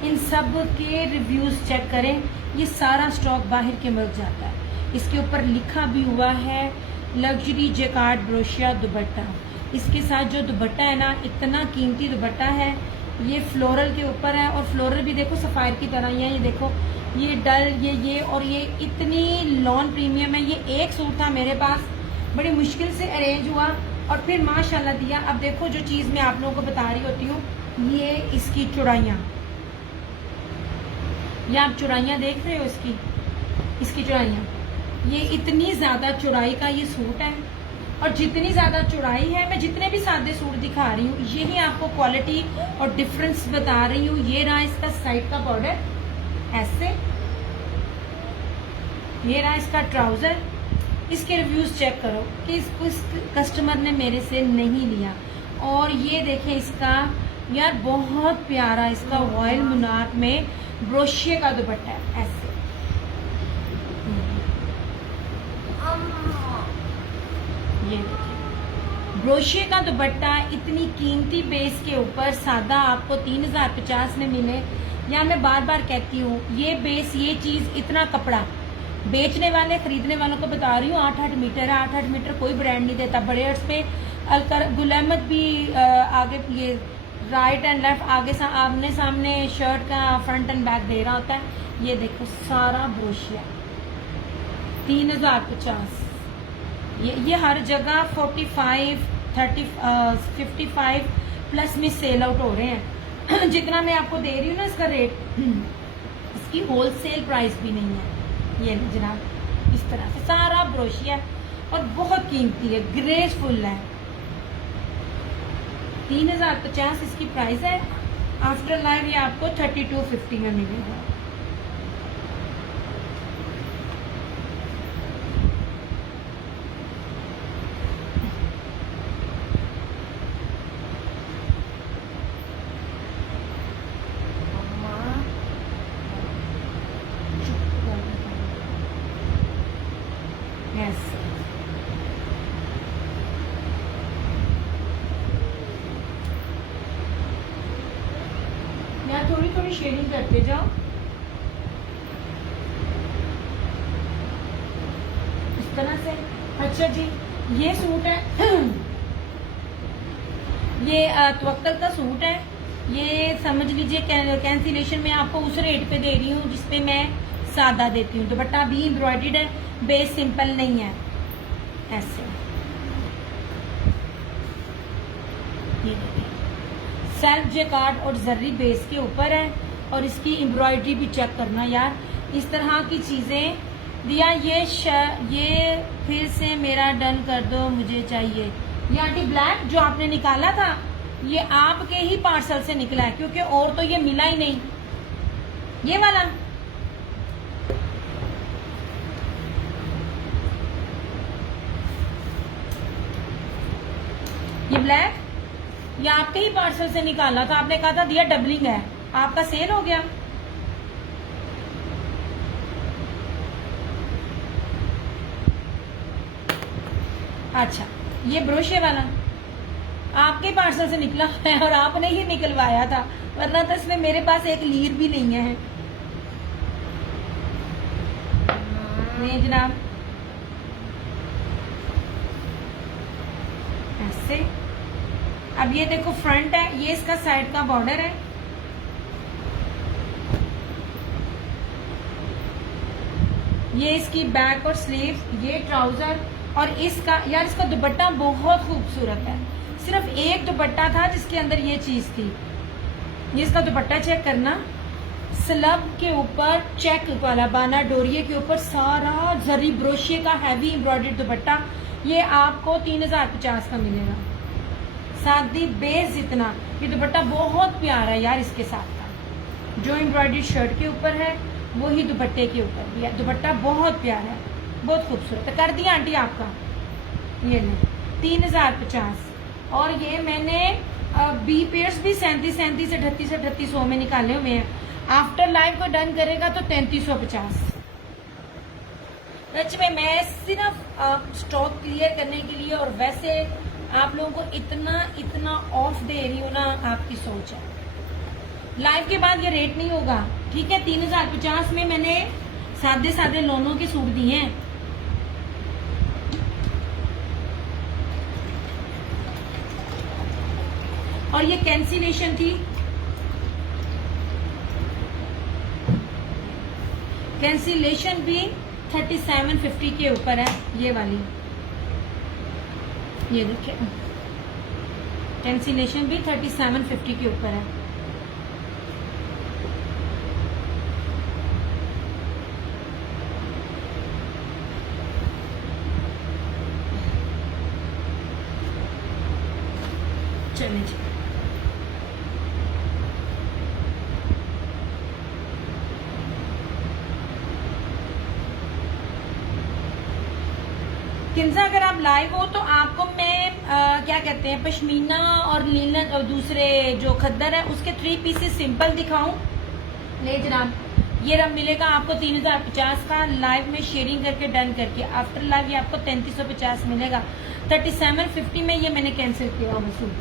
इन सब के रिव्यूज चेक करें। ये सारा स्टॉक बाहर के मुल्क जाता है। इसके ऊपर लिखा भी हुआ है लग्जरी जैकार्ड ब्रोशिया दुपट्टा। इसके साथ जो दुपट्टा है ना, इतना कीमती दुपट्टा है। ये फ्लोरल के ऊपर है और फ्लोरल भी देखो सफायर की तरह ही है। ये देखो, ये डल, ये और ये इतनी लॉन प्रीमियम है। ये एक सूट था मेरे पास, बड़ी मुश्किल से अरेंज हुआ और फिर माशाल्लाह दिया। अब देखो जो चीज़ मैं आप लोगों को बता रही होती हूँ, ये इसकी चौड़ाइयाँ, ये आप चौड़ाइयाँ देख रहे हो इसकी चौड़ाइयाँ, ये इतनी ज़्यादा चौड़ाई का ये सूट है। और जितनी ज़्यादा चौड़ाई है, मैं जितने भी सादे सूट दिखा रही हूँ यही आपको क्वालिटी और डिफरेंस बता रही हूँ। ये रहा इसका साइड का बॉर्डर ऐसे, ये रहा इसका ट्राउजर। इसके रिव्यूज चेक करो कि इसको इस कस्टमर ने मेरे से नहीं लिया। और ये देखें इसका यार बहुत प्यारा इसका रॉयल मुनार में ब्रोशिये का दुपट्टा है ऐसे। ये देखिए ब्रोशिये का दुपट्टा इतनी कीमती बेस के ऊपर सादा आपको 3050 में मिले। या मैं बार बार कहती हूँ ये बेस, ये चीज, इतना कपड़ा बेचने वाले खरीदने वालों को बता रही हूँ 8-8 मीटर है। 8-8 मीटर कोई ब्रांड नहीं देता। बड़े अर्ज पे गुल अहमद भी आगे ये राइट एंड लेफ्ट आगे आमने सामने शर्ट का फ्रंट एंड बैक दे रहा होता है। ये देखो सारा ब्रोशिया 3050। ये हर जगह 45, 30, 55 प्लस में सेल आउट हो रहे हैं। जितना मैं आपको दे रही हूँ ना इसका रेट, इसकी होलसेल प्राइस भी नहीं है। ये जनाब इस तरह से सारा ब्रोशिया और बहुत कीमती है, ग्रेसफुल है। 3050 इसकी प्राइस है। आफ्टर लाइव ये आपको 3250 में मिलेगा। यहाँ थोड़ी थोड़ी शेडिंग करते जाओ इस तरह से। अच्छा जी, ये सूट है ये तवक्कल का सूट है। ये समझ लीजिए कैंसिलेशन में आपको उस रेट पे दे रही हूँ जिसपे मैं सादा देती हूँ। दुपट्टा भी एम्ब्रॉयडर्ड है, बेस सिंपल नहीं है ऐसे। ये देखिए सेल्फ जेकार्ड और जर्री बेस के ऊपर है। और इसकी एम्ब्रॉयडरी भी चेक करना यार, इस तरह की चीजें दिया। ये फिर से मेरा डन कर दो, मुझे चाहिए। ये आंटी ब्लैक जो आपने निकाला था ये आपके ही पार्सल से निकला है, क्योंकि और तो ये मिला ही नहीं। ये वाला ये ब्लैक ये आपके ही पार्सल से निकाला था। आपने कहा था दिया डबलिंग है, आपका सेल हो गया। अच्छा, ये ब्रोशे वाला आपके पार्सल से निकला है और आपने ही निकलवाया था, वरना तो इसमें मेरे पास एक लीर भी नहीं है। नहीं जनाब, ऐसे। अब ये देखो फ्रंट है, ये इसका साइड का बॉर्डर है। ये इसकी बैक और स्लीव्स, ये ट्राउजर और इसका यार इसका दुपट्टा बहुत खूबसूरत है। सिर्फ एक दुपट्टा था जिसके अंदर ये चीज थी। ये इसका दुपट्टा चेक करना, स्लब के ऊपर चेक वाला बाना डोरिये के ऊपर सारा जरी ब्रोशिये का हैवी एम्ब्रॉयडर्ड दुपट्टा। ये आपको 3050 का मिलेगा। सादी बेस जितना ये दुपट्टा बहुत प्यारा है यार। इसके साथ का जो एम्ब्रॉयडर्ड शर्ट के ऊपर है वही दुपट्टे के ऊपर भी है। दुपट्टा बहुत प्यारा है, बहुत खूबसूरत है। कर दिया आंटी आपका, ये ले 3050। और ये मैंने बी पेयर्स भी 37 से 3800 में निकाले हुए हैं। आफ्टर लाइव को डन करेगा तो 3350। सच में मैं सिर्फ स्टॉक क्लियर करने के लिए और वैसे आप लोगों को इतना ऑफ दे रही हूँ ना, आपकी सोच है। लाइव के बाद ये रेट नहीं होगा, ठीक है। 3050 में मैंने सादे सादे लोनों के सूट दिए हैं। और ये कैंसिलेशन थी, कैंसिलेशन भी 3750 के ऊपर है। ये वाली ये देखिए, कैंसिलेशन भी 3750 के ऊपर है। चलिए जी, किन्जा अगर आप लाइव हो तो आपको मैं क्या कहते हैं पश्मीना और लीलन और दूसरे जो खद्दर है उसके 3 पीसेस सिंपल दिखाऊं। ले जनाब, ये रब मिलेगा आपको 3050 का, लाइव में शेयरिंग करके डन करके। आफ्टर लाइव ये आपको 3350 मिलेगा। 3750 में ये मैंने कैंसिल किया हुआ सूट।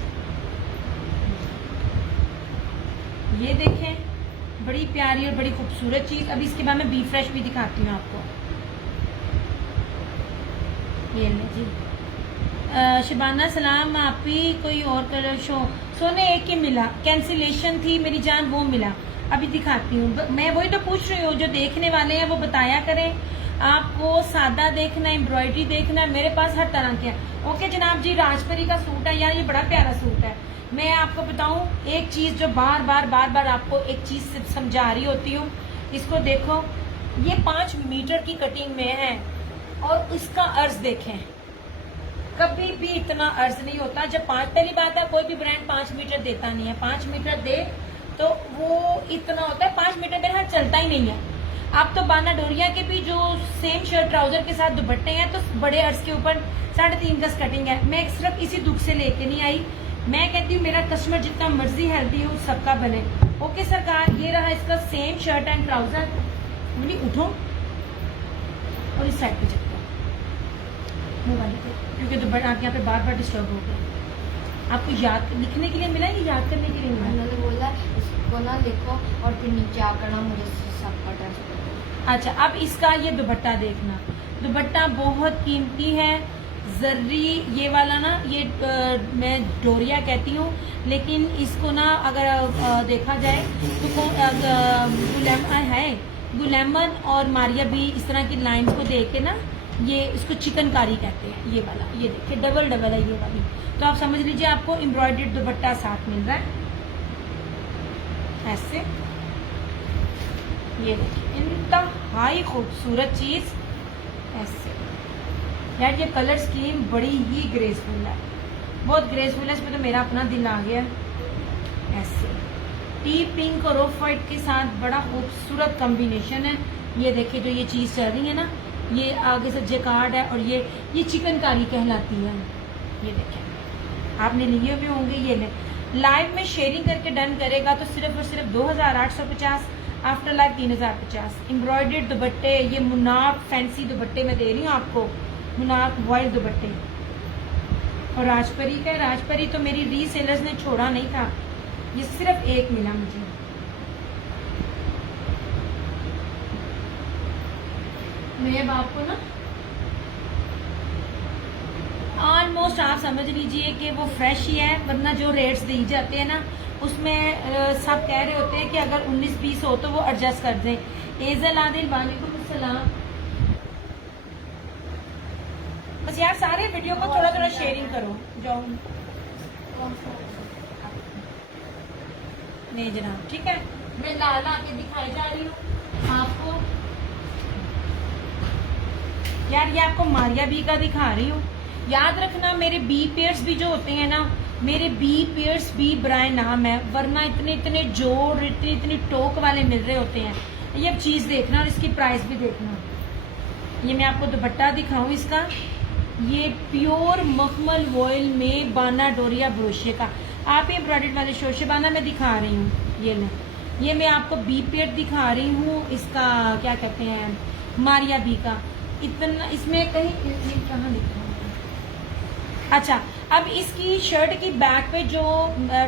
ये देखें, बड़ी प्यारी और बड़ी खूबसूरत चीज। अभी इसके बाद मैं बी फ्रेश भी दिखाती हूँ आपको। ये ले जी, शबाना सलाम। आप ही कोई और कलर शो सोने एक ही मिला, कैंसिलेशन थी मेरी जान, वो मिला। अभी दिखाती हूँ। मैं वही तो पूछ रही हूँ, जो देखने वाले हैं वो बताया करें। आपको सादा देखना है, एम्ब्रॉयडरी देखना है, मेरे पास हर तरह के है। ओके जनाब जी, राजपरी का सूट है यार, ये बड़ा प्यारा सूट है। मैं आपको बताऊं एक चीज जो बार बार आपको एक चीज समझा रही होती हूँ। इसको देखो, ये 5 मीटर की कटिंग में है और इसका अर्ज देखें, कभी भी इतना अर्ज नहीं होता। जब पहली बात है, कोई भी ब्रांड 5 मीटर देता नहीं है। 5 मीटर दे तो वो इतना होता है, 5 मीटर मेरे हाथ चलता ही नहीं है। आप तो बाना डोरिया के भी जो सेम शर्ट ट्राउजर के साथ दुपट्टे हैं तो बड़े अर्ज के ऊपर 3.5 गज कटिंग है। मैं सिर्फ इसी दुख से लेके नहीं आई। मैं कहती हूँ मेरा कस्टमर जितना मर्जी हेल्दी हो सबका बने। ओके सरकार, ये रहा इसका सेम शर्ट एंड ट्राउजर। मुझे उठो और इस साइड पे चलते मोबाइल पे, क्योंकि दुपट्टा आप यहाँ पे बार डिस्टर्ब हो गया। आपको याद लिखने के लिए मिला है, याद करने के लिए मिला? उन्होंने बोला इसको ना लिखो और फिर नीचे आकर ना मुझे सबका टेस्ट करो। अच्छा, अब इसका ये दुपट्टा देखना। दुपट्टा बहुत कीमती है, जर्री ये वाला ना, ये मैं डोरिया कहती हूँ, लेकिन इसको ना अगर देखा जाए तो गुलैमन और मारिया भी इस तरह की लाइंस को देख के ना, ये इसको चिकनकारी कहते हैं। ये वाला, ये देखिए डबल है ये वाली। तो आप समझ लीजिए आपको एम्ब्रॉयडर्ड दुपट्टा साथ मिल रहा है ऐसे। ये देखिए इंतहाई खूबसूरत चीज ऐसे। यार ये कलर स्कीम बड़ी ही ग्रेसफुल है, बहुत ग्रेसफुल है। इसमें तो मेरा अपना दिल आ गया ऐसे। टी पिंक और ऑफ वाइट के साथ बड़ा खूबसूरत कॉम्बिनेशन है। ये देखिए जो ये चीज चल रही है ना, ये आगे से जेकार्ड है और ये चिकनकारी कहलाती है। ये देखें, आपने लिए हुए होंगे। ये ले लाइव में शेयरिंग करके डन करेगा तो सिर्फ और सिर्फ 2850, आफ्टर लाइव 3050। एम्ब्रॉयडर्ड दुपट्टे, ये मुनाफ फैंसी दुपट्टे में दे रही हूँ आपको, मुनाफ वाइट दुपट्टे। और राजपरी का, राजपरी तो मेरी रीसेलर्स ने छोड़ा नहीं था, ये सिर्फ एक मिला मुझे। मैं आपको ना ऑलमोस्ट आप समझ लीजिए कि वो फ्रेश ही है, वरना जो रेट्स दी जाते हैं ना उसमें सब कह रहे होते हैं कि अगर 19 पीस हो तो वो एडजस्ट कर दें। एजल आदिल वालेकुम अस्सलाम। बस यार सारे वीडियो को थोड़ा थोड़ा शेयरिंग करो। जाओ नहीं जनाब, ठीक है। मैं ला के दिखाई जा रही हूँ आपको। यार ये आपको मारिया बी का दिखा रही हूँ। याद रखना मेरे बी पेयर्स भी जो होते हैं ना, मेरे बी पेयर्स भी ब्रांड नाम है, वरना इतने जोड़ इतनी टोक वाले मिल रहे होते हैं। ये अब चीज देखना और इसकी प्राइस भी देखना। ये मैं आपको दुपट्टा दिखाऊं इसका, ये प्योर मखमल वॉयल में बाना डोरिया ब्रोशे का। आप ही एम्ब्रॉयडर्ड वाले शोशेबाना में दिखा रही हूँ। ये मैं आपको बी पेयर दिखा रही हूँ, इसका क्या कहते हैं मारिया बी का। इतना इसमें कहीं कहाँ लिखा है? अच्छा, अब इसकी शर्ट की बैक पे जो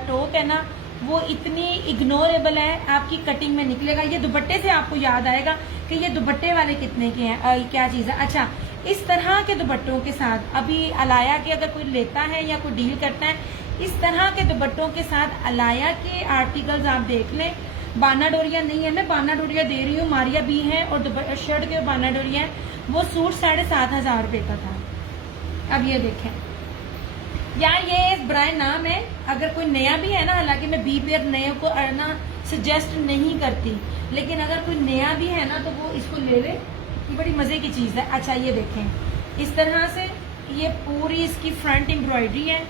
टोक है ना वो इतनी इग्नोरेबल है, आपकी कटिंग में निकलेगा। ये दुपट्टे से आपको याद आएगा कि ये दुपट्टे वाले कितने के हैं, क्या चीज़ है। अच्छा, इस तरह के दुपट्टों के साथ अभी अलाया के अगर कोई लेता है या कोई डील करता है, इस तरह के दुपट्टों के साथ अलाया के आर्टिकल्स आप देख लें। बाना डोरिया नहीं है, मैं बाना डोरिया दे रही हूँ, मारिया भी है और शर्ट के बाना डोरिया है। वो सूट 7500 रुपये का था। अब ये देखें यार, ये ब्रांड नाम है। अगर कोई नया भी है ना, हालांकि मैं बी पेयर नए को ना सजेस्ट नहीं करती, लेकिन अगर कोई नया भी है ना तो वो इसको ले ले, ये बड़ी मजे की चीज है। अच्छा ये देखें, इस तरह से ये पूरी इसकी फ्रंट एम्ब्रॉयडरी है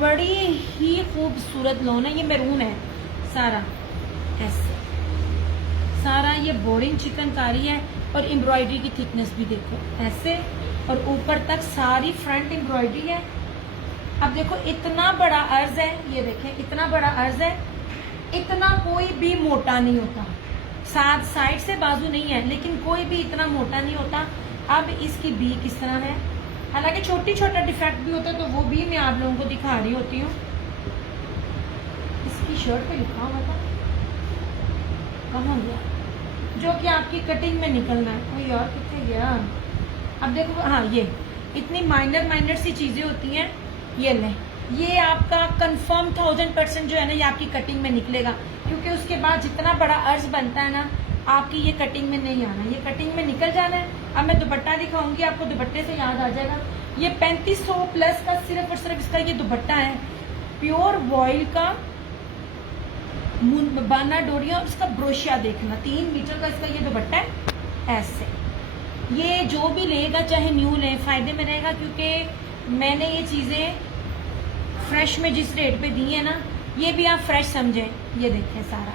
बड़ी ही खूबसूरत लोन है, ये मैरून है सारा, ऐसे सारा ये बोर्डिंग चिकनकारी है और एम्ब्रॉयडरी की थिकनेस भी देखो ऐसे, और ऊपर तक सारी फ्रंट एम्ब्रॉयडरी है। अब देखो इतना बड़ा अर्ज है, ये देखें इतना बड़ा अर्ज है, इतना कोई भी मोटा नहीं होता, साथ साइड से बाजू नहीं है लेकिन कोई भी इतना मोटा नहीं होता। अब इसकी बी किस तरह है, हालांकि छोटी छोटा डिफेक्ट भी होता है तो वो भी मैं आप लोगों को दिखा रही होती हूँ। इसकी शर्ट पे लिखा हुआ था, कहाँ गया, जो कि आपकी कटिंग में निकलना है, कोई और कितने गया। अब देखो हाँ, ये इतनी माइनर सी चीजें होती हैं, ये लें, ये आपका कंफर्म 1000% जो है ना ये आपकी कटिंग में निकलेगा, क्योंकि उसके बाद जितना बड़ा अर्ज बनता है ना आपकी ये कटिंग में नहीं आना, ये कटिंग में निकल जाना है। अब मैं दुपट्टा दिखाऊंगी आपको, दुपट्टे से याद आ जाएगा, ये 3500 प्लस का सिर्फ और सिर्फ इसका ये दुपट्टा है, प्योर वॉइल का बाना डोरिया, और इसका ब्रोशिया देखना 3 मीटर का इसका ये दुपट्टा है ऐसे। ये जो भी लेगा चाहे न्यू ले फायदे में रहेगा, क्योंकि मैंने ये चीजें फ्रेश में जिस रेट पे दी है ना, ये भी आप फ्रेश समझें। ये देखें सारा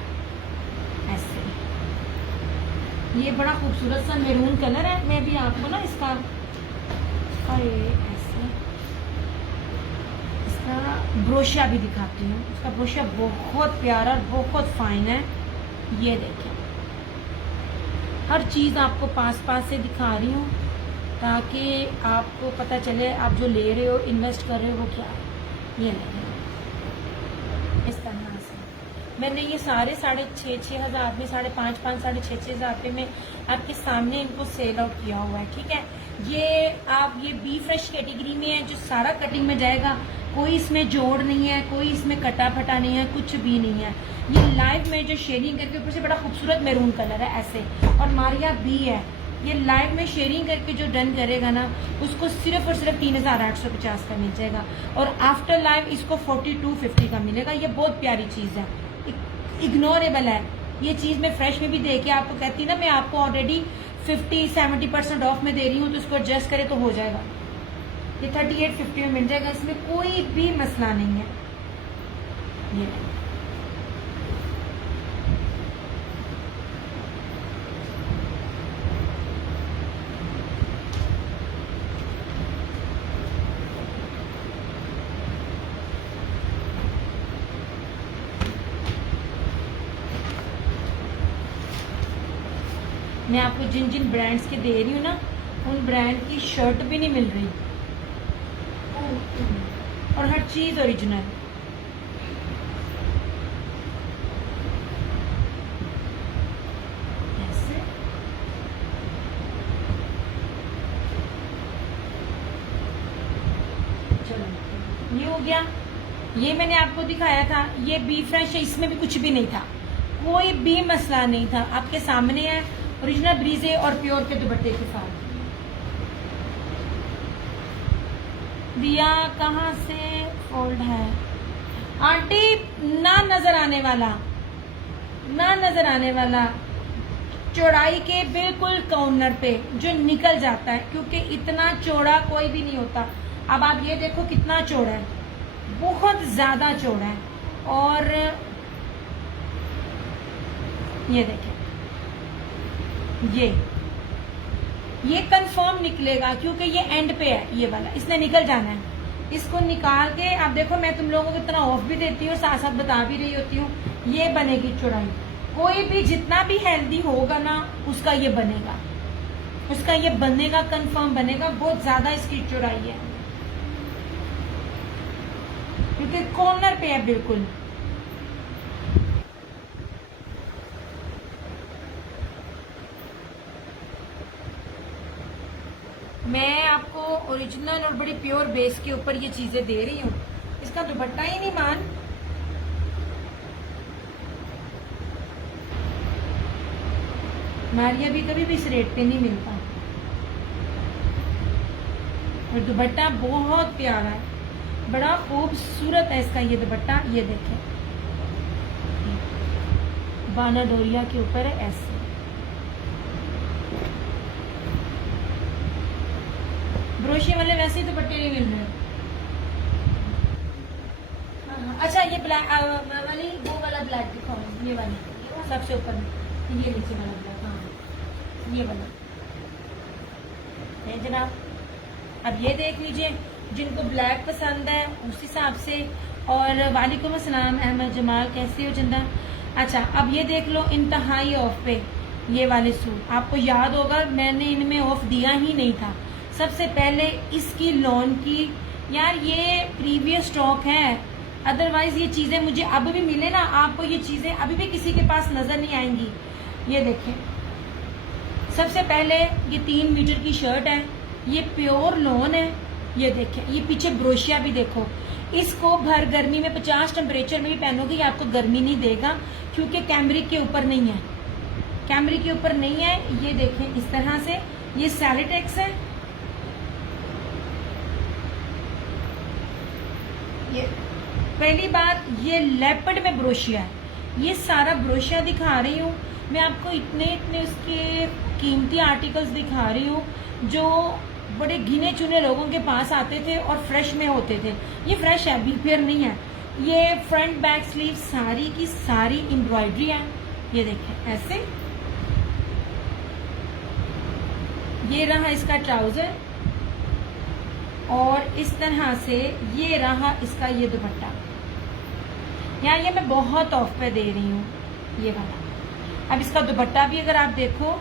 ऐसे, ये बड़ा खूबसूरत सा मैरून कलर है। मैं भी आपको ना इसका ऐसे इसका ब्रोशिया भी दिखाती हूँ। इसका ब्रोशिया बहुत प्यारा और बहुत फाइन है। ये देखें, हर चीज़ आपको पास से दिखा रही हूँ ताकि आपको पता चले आप जो ले रहे हो, इन्वेस्ट कर रहे हो वो क्या है। ये लेंगे इस तरह से। मैंने ये सारे 6,500 हज़ार में, 5,500, 6,500 पे में आपके सामने इनको सेल आउट किया हुआ है, ठीक है। ये आप ये बी फ्रेश कैटेगरी में है, जो सारा कटिंग में जाएगा, कोई इसमें जोड़ नहीं है, कोई इसमें कटा फटा नहीं है, कुछ भी नहीं है। ये लाइव में जो शेयरिंग करके ऊपर से बड़ा खूबसूरत मैरून कलर है ऐसे, और मारिया बी है। ये लाइव में शेयरिंग करके जो डन करेगा ना उसको सिर्फ और सिर्फ 3,850 का मिल जाएगा, और आफ्टर लाइव इसको 4250 का मिलेगा। ये बहुत प्यारी चीज़ है, इग्नोरेबल है। ये चीज़ मैं फ्रेश में भी दे के आपको कहती ना, मैं आपको ऑलरेडी 50-70% ऑफ में दे रही हूँ, तो इसको एडजस्ट करे तो हो जाएगा। ये 3850 में मिल जाएगा, इसमें कोई भी मसला नहीं है। ये मैं आपको जिन जिन ब्रांड्स के दे रही हूँ ना, उन ब्रांड की शर्ट भी नहीं मिल रही, और हर चीज ओरिजिनल। ऐसे चलो, ये हो गया। ये मैंने आपको दिखाया था, ये बी फ्रेश है, इसमें भी कुछ भी नहीं था, कोई भी मसला नहीं था। आपके सामने है ओरिजिनल ब्रीजे और प्योर के दुपट्टे के साथ। दिया कहाँ से फोल्ड है आंटी, ना नजर आने वाला, ना नजर आने वाला, चौड़ाई के बिल्कुल कॉर्नर पे जो निकल जाता है, क्योंकि इतना चौड़ा कोई भी नहीं होता। अब आप ये देखो कितना चौड़ा है, बहुत ज्यादा चौड़ा है। और ये देखें, ये कंफर्म निकलेगा, क्योंकि ये एंड पे है, ये वाला इसने निकल जाना है। इसको निकाल के आप देखो, मैं तुम लोगों को इतना ऑफ भी देती हूँ, साथ साथ बता भी रही होती हूँ। ये बनेगी चौड़ाई, कोई भी जितना भी हेल्दी होगा ना उसका ये बनेगा, उसका ये बनेगा, कंफर्म बनेगा। बहुत ज्यादा इसकी चौड़ाई है, क्योंकि कॉर्नर पे है बिल्कुल। मैं आपको ओरिजिनल और बड़ी प्योर बेस के ऊपर ये चीजें दे रही हूँ। इसका दुपट्टा ही नहीं मान, मारिया भी कभी भी इस रेट पे नहीं मिलता, और दुपट्टा बहुत प्यारा है, बड़ा खूबसूरत है इसका ये दुपट्टा। ये देखें, बाना डोरिया के ऊपर है ऐसे। ब्रोशिया वाले वैसे ही दुपट्टे नहीं मिल रहे। ब्लैक वाली, वो वाला ब्लैक दिखाओ, ये वाला सबसे ऊपर में, ये नीचे वाला ब्लैक, हाँ ये वाला है जनाब। अब ये देख लीजिए, जिनको ब्लैक पसंद है उस हिसाब से। और वालेकुम अस्सलाम अहमद जमाल, कैसे हो चंदा? अच्छा, अब ये देख लो इंतहाई ऑफ पे ये वाले सूट, आपको याद होगा मैंने इनमें ऑफ दिया ही नहीं था। सबसे पहले इसकी लॉन की, यार ये प्रीवियस स्टॉक है, अदरवाइज ये चीजें मुझे अब भी मिले ना, आपको ये चीजें अभी भी किसी के पास नजर नहीं आएंगी। ये देखें, सबसे पहले ये 3 मीटर की शर्ट है, ये प्योर लॉन है। ये देखें, ये पीछे ब्रोशिया भी देखो। इसको भर गर्मी में 50 टेम्परेचर में भी पहनोगे ये आपको गर्मी नहीं देगा, क्योंकि कैमरिक के ऊपर नहीं है, कैमरिक के ऊपर नहीं है। ये देखें इस तरह से, ये सैलिटेक्स है। ये पहली बात, ये लेपर्ड में ब्रोशिया है। ये सारा ब्रोशिया दिखा रही हूँ मैं आपको, इतने इतने उसके कीमती आर्टिकल्स दिखा रही हूँ जो बड़े गिने चुने लोगों के पास आते थे और फ्रेश में होते थे। ये फ्रेश है, बीफेयर नहीं है। ये फ्रंट बैक स्लीव सारी की सारी एम्ब्रॉयडरी है। ये देखें ऐसे, ये रहा इसका ट्राउजर और इस तरह से ये रहा इसका ये दुपट्टा। यार ये मैं बहुत ऑफ पे दे रही हूँ ये वाला। अब इसका दुपट्टा भी अगर आप देखो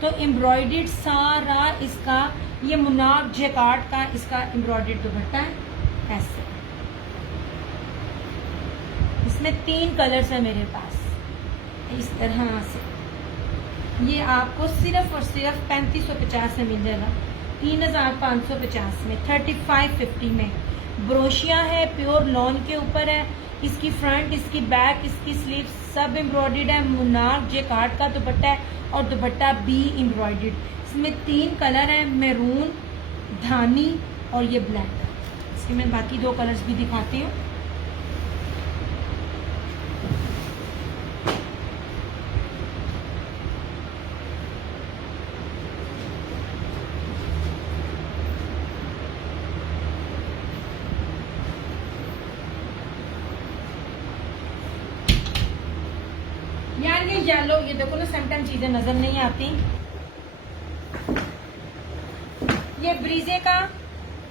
तो एम्ब्रॉयडर्ड सारा इसका, ये मुनार जैकार्ड का इसका एम्ब्रॉयडर्ड दुपट्टा है ऐसे। इसमें 3 कलर्स है मेरे पास इस तरह से। ये आपको सिर्फ और सिर्फ 3550 में मिल जाएगा, 3550 में, 3550 में। ब्रोशिया है, प्योर लॉन के ऊपर है। इसकी फ्रंट, इसकी बैक, इसकी स्लीव सब एम्ब्रॉयडर्ड है। मुनार जैकार्ड का दुपट्टा है और दुपट्टा भी एम्ब्रॉयडर्ड। इसमें 3 कलर है, मैरून, धानी और ये ब्लैक। इसके मैं बाकी 2 कलर्स भी दिखाती हूँ। यार ये येलो, ये देखो ना समटाइम चीजें नजर नहीं आती। ये ब्रीजे का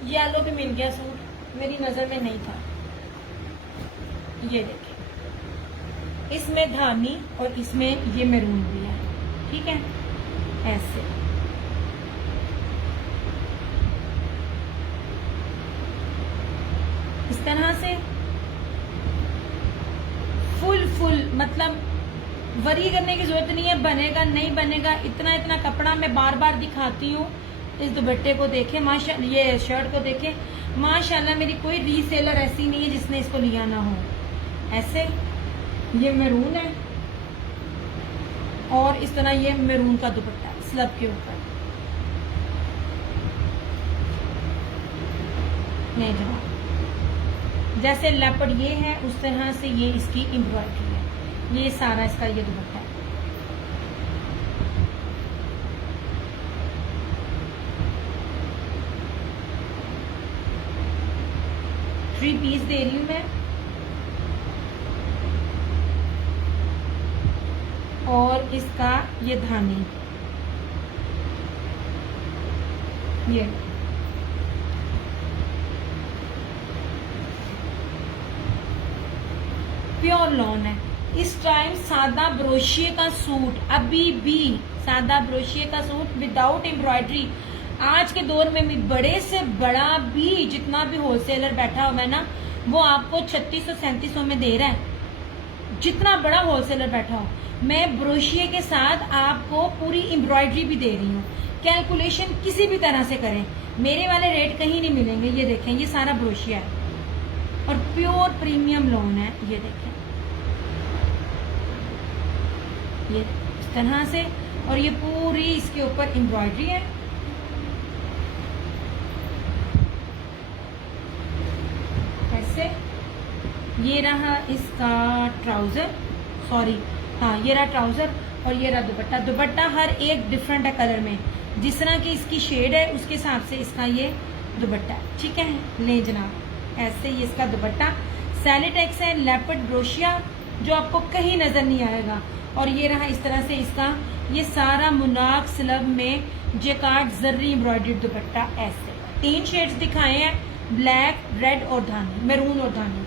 येलो भी मिल गया सूट, मेरी नजर में नहीं था। ये देखिए, इसमें धानी और इसमें ये मैरून भी है, ठीक है ऐसे। इस तरह से फुल मतलब वरी करने की जरूरत नहीं है, बनेगा नहीं बनेगा, इतना इतना कपड़ा मैं बार बार दिखाती हूँ। इस दुपट्टे को देखें माशाल्लाह, ये शर्ट को देखें माशाल्लाह, मेरी कोई रीसेलर ऐसी नहीं है जिसने इसको लिया ना हो। ऐसे ये मैरून है और इस तरह ये मैरून का दुपट्टा स्लब के ऊपर। नहीं जनाब, जैसे लेपर्ड ये है उस तरह से ये इसकी एम्ब्रॉयडरी है। ये सारा इसका ये दुपट्टा है। 3 पीस दे रही हूँ मैं। और इसका ये धानी, ये प्योर लॉन है। इस टाइम सादा ब्रोशिये का सूट, अभी भी सादा ब्रोशिये का सूट विदाउट एम्ब्रॉयडरी, आज के दौर में भी बड़े से बड़ा भी जितना भी होलसेलर बैठा हुआ है ना, वो आपको 3600-3700 में दे रहा है। जितना बड़ा होलसेलर बैठा हो, मैं ब्रोशिये के साथ आपको पूरी एम्ब्रॉयडरी भी दे रही हूँ। कैलकुलेशन किसी भी तरह से करें, मेरे वाले रेट कहीं नहीं मिलेंगे। ये देखें, ये सारा ब्रोशिया है और प्योर प्रीमियम लॉन है। ये देखें, ये इस तरह से, और ये पूरी इसके ऊपर एम्ब्रॉयडरी है। ऐसे ये रहा इसका ट्राउजर, सॉरी हाँ ये रहा ट्राउजर और ये रहा दुपट्टा। दुपट्टा हर एक डिफरेंट है कलर में, जिस तरह की इसकी शेड है उसके हिसाब से इसका ये दुपट्टा है, ठीक है। ले जनाब, ऐसे ये इसका दुपट्टा सैलिटेक्स है लेपर्ड ब्रोशिया, जो आपको कहीं नजर नहीं आएगा। और ये रहा इस तरह से इसका ये सारा मुनाक स्लब में जेकार्ड जर्री एम्ब्रॉयडरी दुपट्टा। ऐसे 3 शेड्स दिखाए हैं, ब्लैक, रेड और धानी, मैरून और धानी।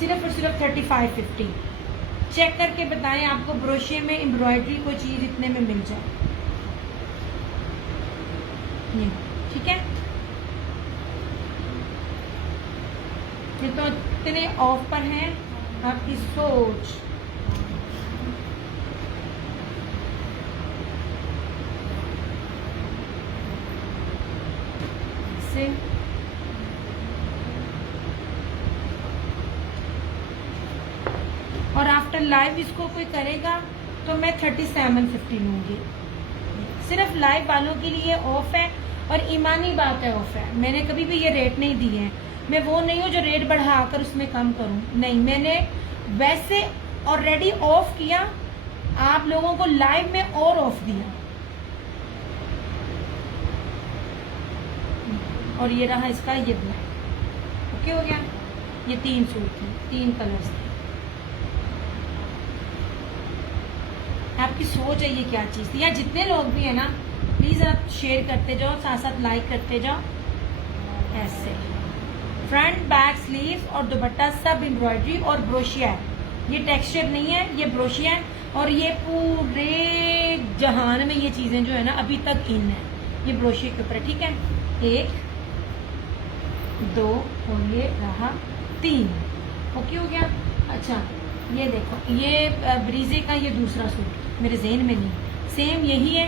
सिर्फ और सिर्फ 3550। चेक करके बताएं आपको ब्रोशिया में एम्ब्रॉयडरी कोई चीज इतने में मिल जाए। ठीक है, ये तो इतने ऑफ पर हैं आपकी सोच। से और आफ्टर लाइव इसको कोई करेगा तो मैं 3750 लूंगी। सिर्फ लाइव वालों के लिए ऑफ है और ईमानी बात है ऑफ है। मैंने कभी भी ये रेट नहीं दिए हैं। मैं वो नहीं हूँ जो रेट बढ़ाकर उसमें कम करूं, नहीं, मैंने वैसे ऑलरेडी ऑफ किया, आप लोगों को लाइव में और ऑफ दिया। और ये रहा इसका ये ब्लैक। ओके हो गया। ये 3 सूट थे, 3 कलर्स थे। आपकी सोच है ये क्या चीज थी। या जितने लोग भी है ना, प्लीज आप शेयर करते जाओ, साथ साथ लाइक करते जाओ। ऐसे फ्रंट बैक स्लीव और दुपट्टा सब एम्ब्रॉयडरी और ब्रोशिया है। ये टेक्सचर नहीं है, ये ब्रोशिया है। और ये पूरे जहान में ये चीजें जो है ना अभी तक इन है, ये ब्रोशिया के ऊपर। ठीक है, 1 2 और ये रहा 3। ओके हो गया। अच्छा ये देखो, ये ब्रीजे का ये दूसरा सूट मेरे ज़हन में नहीं, सेम यही है।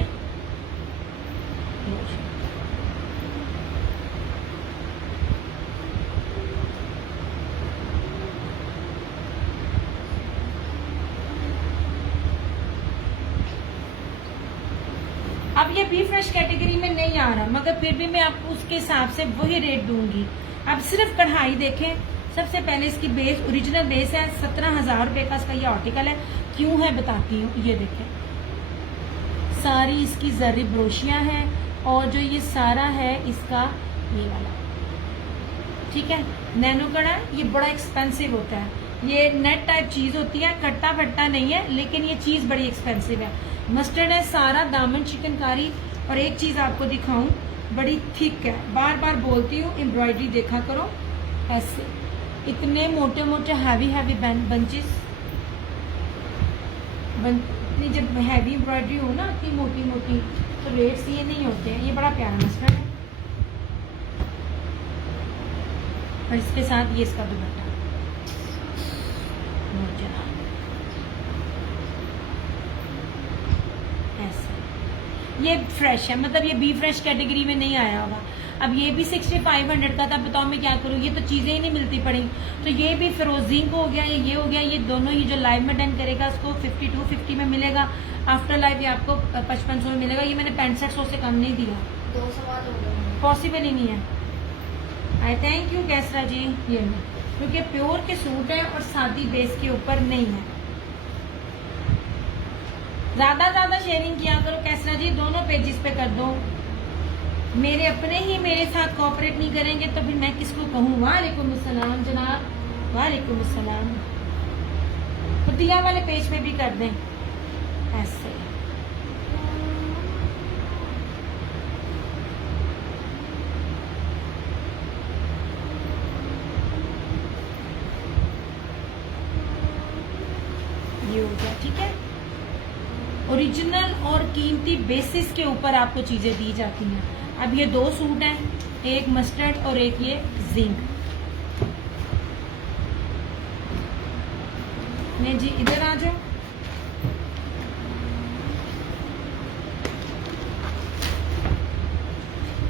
अब ये बी फ्रेश कैटेगरी में नहीं आ रहा, मगर फिर भी मैं आपको उसके हिसाब से वही रेट दूंगी। अब सिर्फ कढ़ाई देखें। सबसे पहले इसकी बेस, ओरिजिनल बेस है 17,000 रुपए का इसका ये आर्टिकल है। क्यों है बताती हूँ। ये देखें, सारी इसकी जरी ब्रोशियां हैं और जो ये सारा है इसका ये वाला, ठीक है, नैनो कड़ा। ये बड़ा एक्सपेंसिव होता है, ये नेट टाइप चीज होती है, कट्टा फट्टा नहीं है, लेकिन ये चीज बड़ी एक्सपेंसिव है। मस्टर्ड है सारा, दामन चिकनकारी। और एक चीज आपको दिखाऊं, बड़ी थिक है, बार बार बोलती हूँ, एम्ब्रॉयडरी देखा करो। ऐसे इतने मोटे मोटे हैवी बंचेस, इतनी जब हैवी एम्ब्रॉयडरी हो ना, इतनी मोटी मोटी, तो रेट्स ये नहीं होते हैं। ये बड़ा प्यारा मस्टर्ड है और इसके साथ ये इसका दुपट्टा। ऐसे ये फ्रेश है, मतलब ये बी फ्रेश कैटेगरी में नहीं आया होगा। अब ये भी 6500 का था, बताओ मैं क्या करूँ, ये तो चीजें ही नहीं मिलती पड़ी। तो ये भी फिरोजी को हो गया, ये हो गया, ये दोनों ही जो लाइव में डन करेगा उसको 5250 में मिलेगा। आफ्टर लाइव ये आपको 5500 में मिलेगा। ये मैंने 6500 से कम नहीं दिया, 2 सवाल हो गए, पॉसिबल ही नहीं है। आई थैंक यू कैसरा जी। ये नहीं, क्योंकि प्योर के सूट है और सादी बेस के ऊपर नहीं है। ज्यादा शेयरिंग किया करो कैसरा जी, दोनों पेजेस पे कर दो। मेरे अपने ही मेरे साथ कोऑपरेट नहीं करेंगे तो फिर मैं किसको कहूँ। वालेकुम अस्सलाम जनाब, वालेकुम अस्सलाम। तो दिया वाले पेज पे भी कर दें ऐसे। ये हो गया, ठीक है। ओरिजिनल और कीमती बेसिस के ऊपर आपको चीजें दी जाती हैं। अब ये 2 सूट हैं, एक मस्टर्ड और एक ये जिंक। नहीं जी, इधर आ जाओ।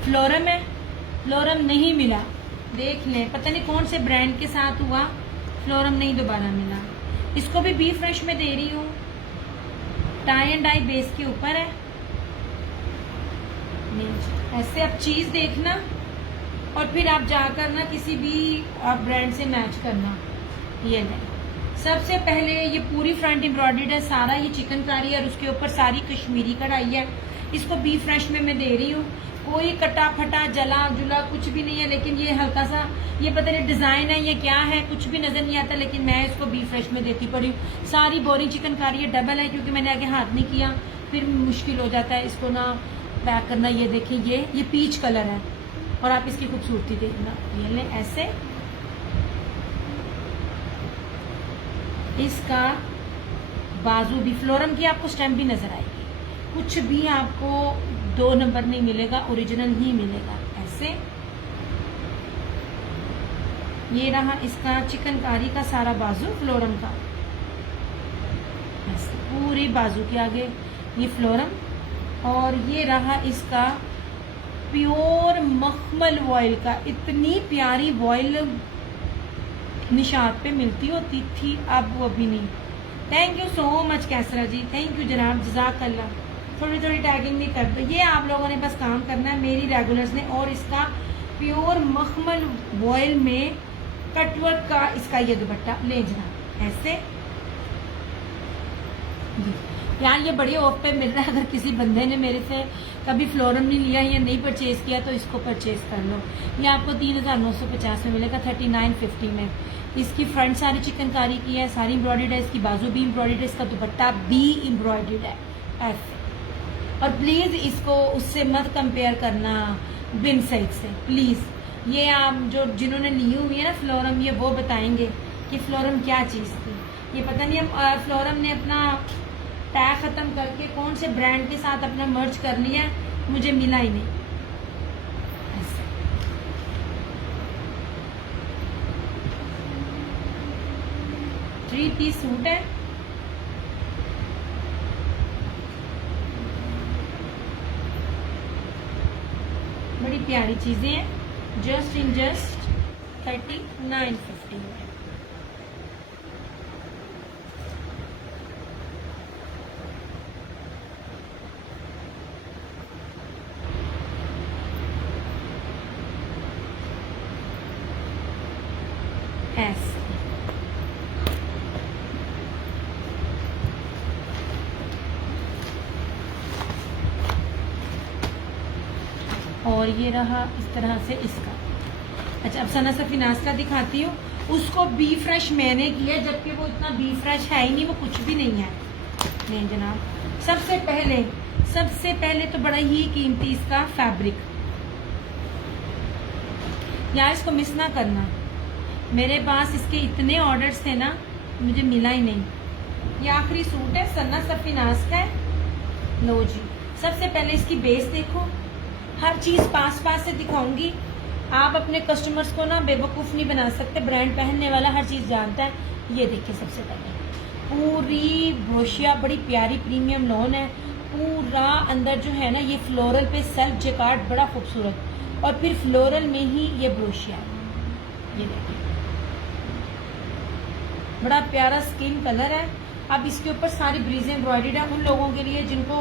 फ्लोरम है, फ्लोरम नहीं मिला, देख लें, पता नहीं कौन से ब्रांड के साथ हुआ, फ्लोरम नहीं दोबारा मिला। इसको भी बी फ्रेश में दे रही हूँ, टाई एंड डाई बेस के ऊपर है। ऐसे आप चीज देखना और फिर आप जाकर ना किसी भी आप ब्रांड से मैच करना। ये नहीं, सबसे पहले ये पूरी फ्रंट एम्ब्रॉयडर्ड है, सारा ये चिकनकारी है और उसके ऊपर सारी कश्मीरी कढ़ाई है। इसको बी फ्रेश में मैं दे रही हूँ। कोई कटा फटा जला जुला कुछ भी नहीं है, लेकिन ये हल्का सा, ये पता नहीं डिजाइन है ये क्या है, कुछ भी नजर नहीं आता, लेकिन मैं इसको बी फ्रेश में देती पड़ी हूँ। सारी बोरिंग चिकनकारी है, डबल है क्योंकि मैंने आगे हाथ नहीं किया, फिर मुश्किल हो जाता है इसको ना पैक करना। ये देखिए ये पीच कलर है और आप इसकी खूबसूरती देखना, ये ले ऐसे। इसका बाजू भी फ्लोरम की आपको स्टैम्प भी नजर आएगी, कुछ भी आपको 2 नंबर नहीं मिलेगा, ओरिजिनल ही मिलेगा ऐसे। ये रहा इसका चिकनकारी का सारा बाजू फ्लोरम का, ऐसे पूरी बाजू के आगे ये फ्लोरम। और ये रहा इसका प्योर मखमल वॉयल का, इतनी प्यारी वॉयल निशात पे मिलती होती थी, अब वो भी नहीं। Thank you so much Qaisra ji, thank you जनाब, जज़ाकल्लाह। थोड़ी थोड़ी टैगिंग नहीं कर दो, ये आप लोगों ने बस काम करना है, मेरी रेगुलर्स ने। और इसका प्योर मखमल वॉयल में कटवर्क का इसका ये दुपट्टा ले जनाब ऐसे जी। यार ये बड़े ऑफ पे मिल रहा है, अगर किसी बंदे ने मेरे से कभी फ्लोरम नहीं लिया या नहीं परचेज किया तो इसको परचेज कर लो। ये आपको 3950 में मिलेगा, 3950 में। इसकी फ्रंट सारी चिकनकारी की है, सारी एम्ब्रॉयडर्ड है, इसकी बाजू भी एम्ब्रॉयडर्ड है, इसका दुपट्टा भी एम्ब्रॉयडर्ड है ऐसे। और प्लीज इसको उससे मत कंपेयर करना बिन साइड से प्लीज। ये आप जो जिन्होंने ली हुई है ना फ्लोरम, ये वो बताएंगे कि फ्लोरम क्या चीज थी। ये पता नहीं हम फ्लोरम ने अपना टैग खत्म करके कौन से ब्रांड के साथ अपना मर्ज कर लिया है, मुझे मिला ही नहीं ऐसे। थ्री पीस सूट है, बड़ी प्यारी चीजें हैं, जस्ट इन जस्ट 3950 में। ऐसे और ये रहा इस तरह से इसका। अच्छा अब सना सफीनाज का दिखाती हूँ, उसको बी फ्रेश मैंने किया, जबकि वो इतना बी फ्रेश है ही नहीं, वो कुछ भी नहीं है। नहीं जनाब, सबसे पहले तो बड़ा ही कीमती इसका फैब्रिक, यार इसको मिस ना करना। मेरे पास इसके इतने ऑर्डर्स थे ना, मुझे मिला ही नहीं। ये आखिरी सूट है, सन्ना सफीनाज का है। लो जी, सबसे पहले इसकी बेस देखो, हर चीज पास से दिखाऊंगी। आप अपने कस्टमर्स को ना बेवकूफ नहीं बना सकते, ब्रांड पहनने वाला हर चीज जानता है। ये देखिए सबसे पहले पूरी ब्रोशिया, बड़ी प्यारी प्रीमियम लॉन है, पूरा अंदर जो है ना ये फ्लोरल पे सेल्फ जेकार्ड, बड़ा खूबसूरत, और फिर फ्लोरल में ही ये ब्रोशिया। ये देखिए बड़ा प्यारा स्किन कलर है। अब इसके ऊपर सारी ब्रीजें एम्ब्रॉयडर्ड है उन लोगों के लिए जिनको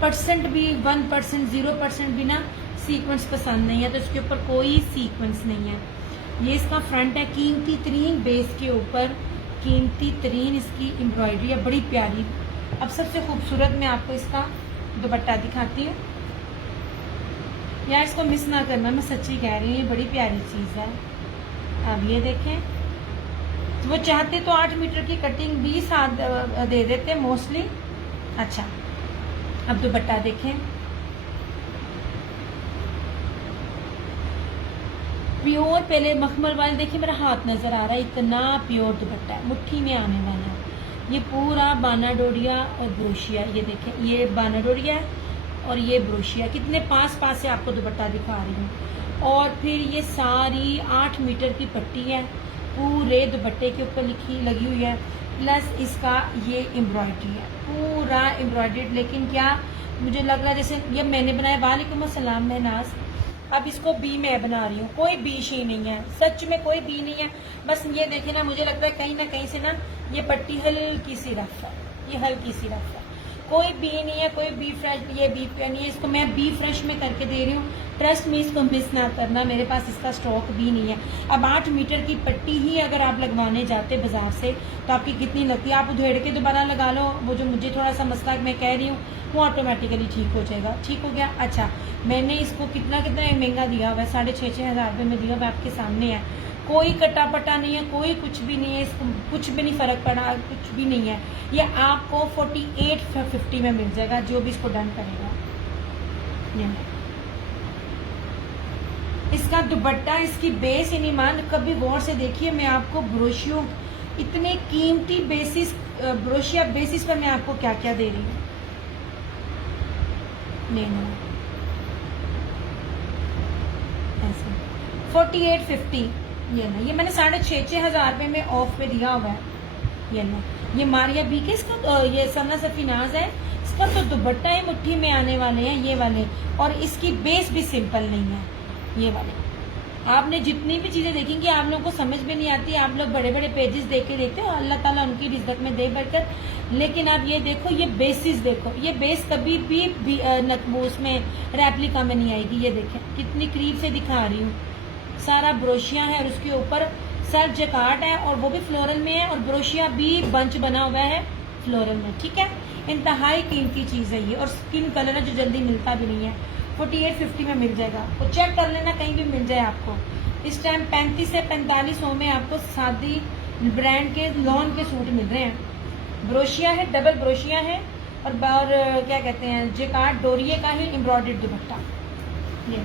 % भी 1% 0% भी ना सीक्वेंस पसंद नहीं है, तो इसके ऊपर कोई सीक्वेंस नहीं है। ये इसका फ्रंट है, कीमती तरीन बेस के ऊपर कीमती तरीन इसकी एम्ब्रॉयडरी है, बड़ी प्यारी। अब सबसे खूबसूरत मैं आपको इसका दुपट्टा दिखाती हूँ। यार इसको मिस ना करना, मैं सच्ची कह रही हूँ, ये बड़ी प्यारी चीज़ है। अब ये देखें, वो चाहते तो 8 मीटर की कटिंग भी साथ दे देते मोस्टली। अच्छा अब दुपट्टा देखें, प्योर, पहले मखमल वाले देखिए, मेरा हाथ नजर आ रहा है, इतना प्योर दुपट्टा है, मुट्ठी में आने वाला है। ये पूरा बाना डोरिया और ब्रोशिया, ये देखें, ये बाना डोरिया और ये ब्रोशिया, कितने पास से आपको दुपट्टा दिखा रही हूँ। और फिर ये सारी 8 मीटर की पट्टी है, पूरे दुपट्टे के ऊपर लगी हुई है, प्लस इसका ये एम्ब्रॉयडरी है, पूरा एम्ब्रॉयडर्ड। लेकिन क्या मुझे लग रहा है जैसे ये मैंने बनाया। वालेकुम अस्सलाम महनाज। अब इसको बी मैं बना रही हूँ, कोई बी शी नहीं है, सच में कोई बी नहीं है। बस ये देखे ना, मुझे लगता है कहीं ना कहीं से ना ये पट्टी हल्की सी रफ है, ये हल्की सी रफ है, कोई बी नहीं है, कोई बी फ्रेश, ये बी पे नहीं है। इसको मैं बी फ्रेश में करके दे रही हूँ ट्रस्ट में इसको मिस ना करना, मेरे पास इसका स्टॉक भी नहीं है। अब 8 मीटर की पट्टी ही अगर आप लगवाने जाते बाजार से तो आपकी कितनी लगती है, आप उधेड़ के दोबारा लगा लो, वो जो मुझे थोड़ा सा मसला मैं कह रही हूँ वो ऑटोमेटिकली ठीक हो जाएगा। ठीक हो गया। अच्छा, मैंने इसको कितना महंगा दिया हुआ है, 6,500 हज़ार रुपये में दिया हुआ आपके सामने है, कोई कटा पटा नहीं है, कोई कुछ भी नहीं है, इसको कुछ भी नहीं फ़र्क पड़ा, कुछ भी नहीं है। ये आपको 4850 में मिल जाएगा जो भी इसको डन करेगा। इसका दुपट्टा, इसकी बेस ईमान कभी गौर से देखिए, मैं आपको ब्रोशियो इतने कीमती बेसिस ब्रोशिया बेसिस पर मैं आपको क्या क्या दे रही हूँ। लेना 4850 ये ना, ये मैंने 6,500 हज़ार रुपये में ऑफ पे दिया हुआ है। ये ना, ये मारिया बी के इसका ये सना सफीनाज है, इसका तो दुपट्टा ही मुट्ठी में आने वाले हैं ये वाले, और इसकी बेस भी सिंपल नहीं है ये वाले। आपने जितनी भी चीजें देखेंगी आप लोगों को समझ में नहीं आती, आप लोग बड़े बड़े पेजेस देख के देखते हो, अल्लाह ताला उनकी रिज़्क़ में दे बढ़कर, लेकिन आप ये देखो, ये बेसिस देखो, ये बेस कभी भी उसमें रेप्लिका में नहीं आएगी। ये देखें कितनी करीब से दिखा रही हूँ, सारा ब्रोशिया है और उसके ऊपर सेल्फ जैकार्ड है और वो भी फ्लोरल में है, और ब्रोशिया भी बंच बना हुआ है फ्लोरल में। ठीक है, इंतहाई कीमती चीज़ है ये, और स्किन कलर है जो जल्दी मिलता भी नहीं है। 4850 में मिल जाएगा, तो चेक कर लेना कहीं भी मिल जाए आपको। इस टाइम 35 से 4500 में आपको सादी ब्रांड के लॉन के सूट मिल रहे हैं। ब्रोशिया है, डबल ब्रोशिया है, और क्या कहते हैं जैकार्ड डोरिये का ही एम्ब्रॉयडर्ड दुपट्टा। ये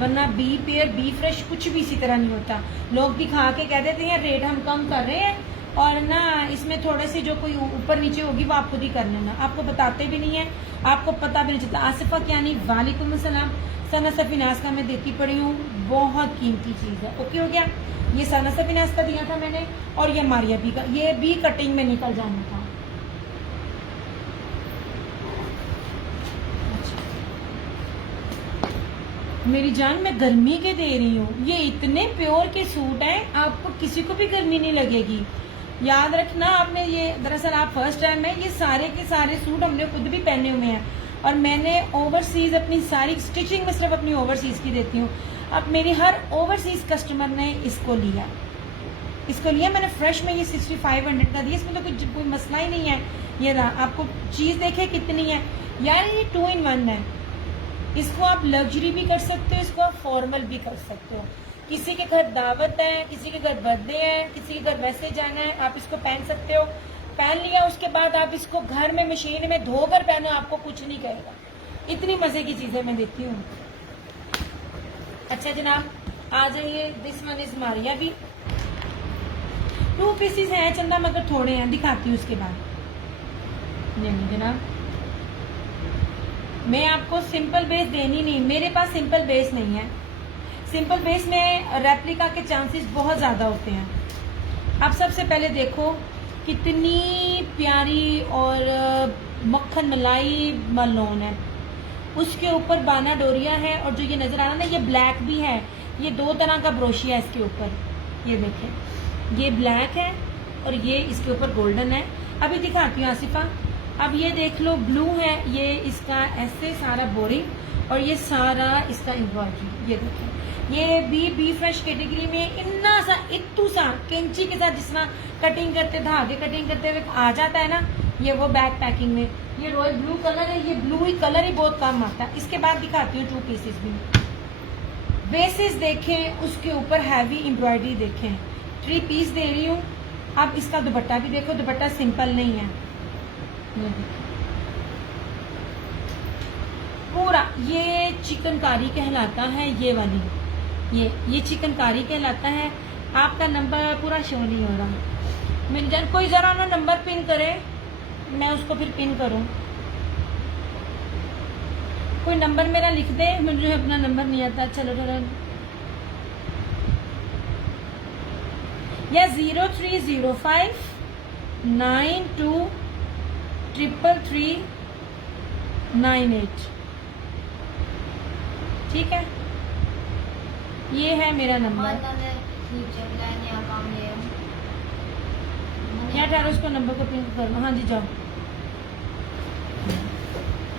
वरना बी पेयर बी फ्रेश कुछ भी इसी तरह नहीं होता। लोग दिखा के कह देते हैं रेट हम कम कर रहे हैं, और ना इसमें थोड़े से जो कोई ऊपर नीचे होगी वो आप खुद ही कर लेना, आपको बताते भी नहीं है, आपको पता भी नहीं चलता। आसिफा यानी वालेकुम अस्सलाम, सना सफीनाज का मैं देती पड़ी हूँ, बहुत कीमती चीज़ है। ओके हो गया, ये सना सफीनाज का दिया था मैंने, और ये मारिया बी का, ये भी कटिंग में निकल जाना था। मेरी जान मैं गर्मी के दे रही हूँ, ये इतने प्योर के सूट हैं, आपको किसी को भी गर्मी नहीं लगेगी। याद रखना आपने, ये दरअसल आप फर्स्ट टाइम में, ये सारे के सारे सूट हमने खुद भी पहने हुए हैं, और मैंने ओवरसीज अपनी सारी स्टिचिंग में सिर्फ अपनी ओवरसीज की देती हूँ। अब मेरी हर ओवरसीज कस्टमर ने इसको लिया मैंने फ्रेश में, ये 6500 का दिया, इसमें तो कोई मसला ही नहीं है। ये आपको चीज़ देखे कितनी है यार, ये 2 in 1 है। इसको आप लग्जरी भी कर सकते हो, इसको आप फॉर्मल भी कर सकते हो। किसी के घर दावत है, किसी के घर बर्थडे है, किसी के घर वैसे जाना है, आप इसको पहन सकते हो। पहन लिया उसके बाद आप इसको घर में मशीन में धोकर पहनो, आपको कुछ नहीं कहेगा। इतनी मजे की चीजें मैं देती हूँ। अच्छा जनाब आ जाइए, दिस वन इज मारिया भी, 2 पीसेस हैं चंदा, मगर थोड़े हैं, दिखाती हूँ उसके बाद। नहीं जनाब, मैं आपको सिंपल बेस देनी नहीं, मेरे पास सिंपल बेस नहीं है। सिंपल बेस में रेप्लिका के चांसेस बहुत ज़्यादा होते हैं। आप सबसे पहले देखो कितनी प्यारी और मक्खन मलाई मलोन है, उसके ऊपर बाना डोरिया है, और जो ये नज़र आ रहा है ना, ये ब्लैक भी है, ये 2 तरह का ब्रोशिया है इसके ऊपर। ये देखें, ये ब्लैक है और ये इसके ऊपर गोल्डन है। अभी दिखाती हूँ आसिफा, अब ये देख लो ब्लू है, ये इसका ऐसे सारा बोरिंग, और ये सारा इसका एम्ब्रॉयडरी। ये देखें, ये बी फ्रेश कैटेगरी में इतना सा इतू सा कैंची के साथ जिस कटिंग करते धागे कटिंग करते हुए आ जाता है ना, ये वो बैक पैकिंग में। ये रॉयल ब्लू कलर है, ये ब्लू ही कलर ही बहुत काम आता है। इसके बाद दिखाती हूँ 2 पीसेस भी। बेसिस देखें, उसके ऊपर हैवी एम्ब्रॉयडरी देखें, 3 पीस दे रही हूँ। अब इसका दुपट्टा भी देखो, दुपट्टा सिंपल नहीं है, पूरा ये चिकनकारी कहलाता है। ये वाली ये चिकनकारी कहलाता है। आपका नंबर पूरा शो नहीं हो रहा, मिल जाए कोई जरा ना नंबर पिन करे, मैं उसको फिर पिन करूं। कोई नंबर मेरा लिख दे, मुझे अपना नंबर नहीं आता। चलो या 0305 92 333 98। ठीक है, ये है मेरा नंबर। यहाँ ठहरो, उसको नंबर को पिन कर लो। हाँ जी जाओ।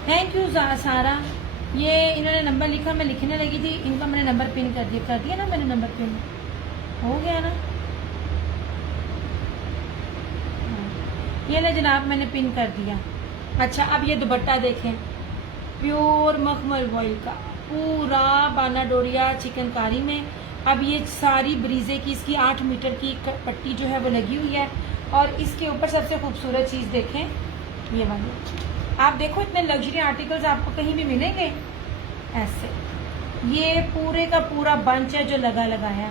थैंक यू सारा। ये इन्होंने नंबर लिखा, मैं लिखने लगी थी, इनका मैंने नंबर पिन कर दिया ना, मैंने नंबर पिन हो गया ना। ये ना जनाब मैंने पिन कर दिया। अच्छा अब ये दुपट्टा देखें, प्योर मखमल वॉइल का, पूरा बाना डोरिया चिकनकारी में। अब ये सारी ब्रीजे की इसकी 8 मीटर की पट्टी जो है वो लगी हुई है। और इसके ऊपर सबसे खूबसूरत चीज़ देखें, ये वाली। आप देखो इतने लग्जरी आर्टिकल्स आपको कहीं भी मिलेंगे ऐसे। ये पूरे का पूरा बंच है जो लगाया है।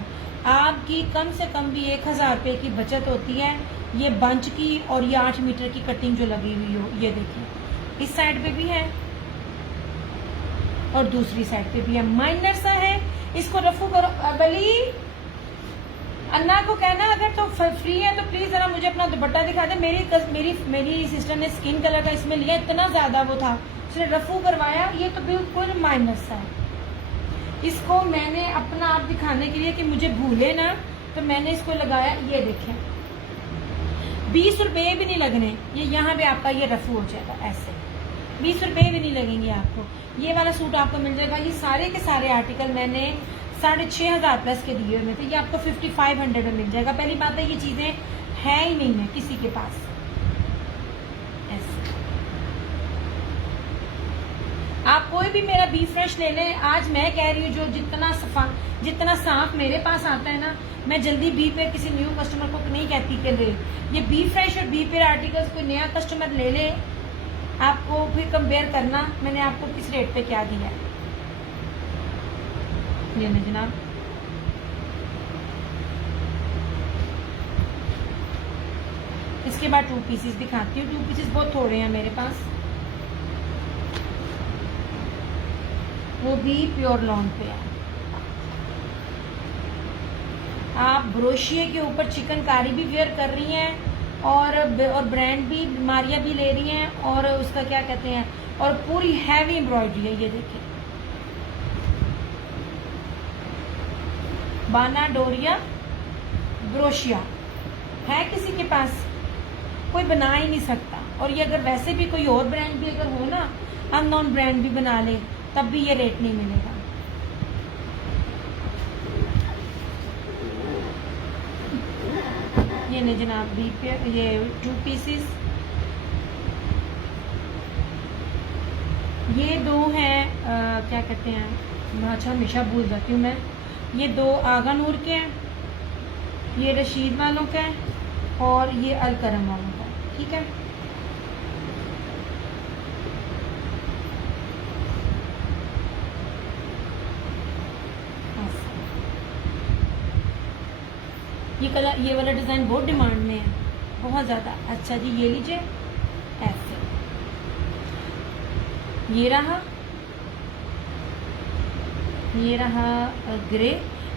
आपकी कम से कम भी 1000 रुपये की बचत होती है ये बंच की, और ये 8 मीटर की कटिंग जो लगी हुई हो। ये देखिए इस साइड पे भी है और दूसरी साइड पे भी है। माइनर सा है, इसको रफू करो। बली अन्ना को कहना अगर तो फ्री है तो प्लीज जरा मुझे अपना दुपट्टा दिखा दे। मेरी सिस्टर ने स्किन कलर का इसमें लिया, इतना ज्यादा वो था, उसने रफू करवाया। ये तो बिल्कुल माइनर सा है। इसको मैंने अपना आप दिखाने के लिए कि मुझे भूले ना, तो मैंने इसको लगाया। ये देखें 20 रुपये भी नहीं लगने, ये यहाँ पे आपका ये रफू हो जाएगा ऐसे। 20 रुपये भी नहीं लगेंगे आपको। ये वाला सूट आपको मिल जाएगा। ये सारे के सारे आर्टिकल मैंने 6500 प्लस के दिए हुए थे, ये आपको 5500 में मिल जाएगा। पहली बात है ये चीजें है ही नहीं है किसी के पास ऐसे। आप कोई भी मेरा बी फ्रेश ले लें। आज मैं कह रही हूँ जो जितना साफ मेरे पास आता है ना, मैं जल्दी बी पे किसी न्यू कस्टमर को नहीं कहती कि ले। ये बी फ्रेश और बी पे आर्टिकल्स कोई नया कस्टमर ले ले, आपको फिर कंपेयर करना मैंने आपको किस रेट पे क्या दिया है। ये ना जनाब, इसके बाद 2 पीसेस दिखाती हूँ। 2 पीसेस बहुत थोड़े हैं मेरे पास, वो भी प्योर लॉन पे है। आप ब्रोशिये के ऊपर चिकनकारी भी वेयर कर रही हैं और ब्रांड भी, बीमारियां भी ले रही हैं, और उसका क्या कहते हैं, और पूरी हैवी एम्ब्रॉयडरी है। ये देखिए बाना डोरिया ब्रोशिया है, किसी के पास कोई बना ही नहीं सकता। और ये अगर वैसे भी कोई और ब्रांड भी अगर हो ना, अननोन ब्रांड भी बना ले, तब भी ये रेट नहीं मिलेगा। ये नहीं जनाब बी पे, ये 2 पीसेस। ये 2 हैं क्या कहते हैं, अच्छा हमेशा भूल जाती हूँ मैं। ये 2 आगा नूर के हैं, ये रशीद वालों का है, और ये अलकरम वालों का है। ठीक है, ये कलर, ये वाला डिज़ाइन बहुत डिमांड में है, बहुत ज़्यादा। अच्छा जी ये लीजिए ऐसे। ये रहा ग्रे।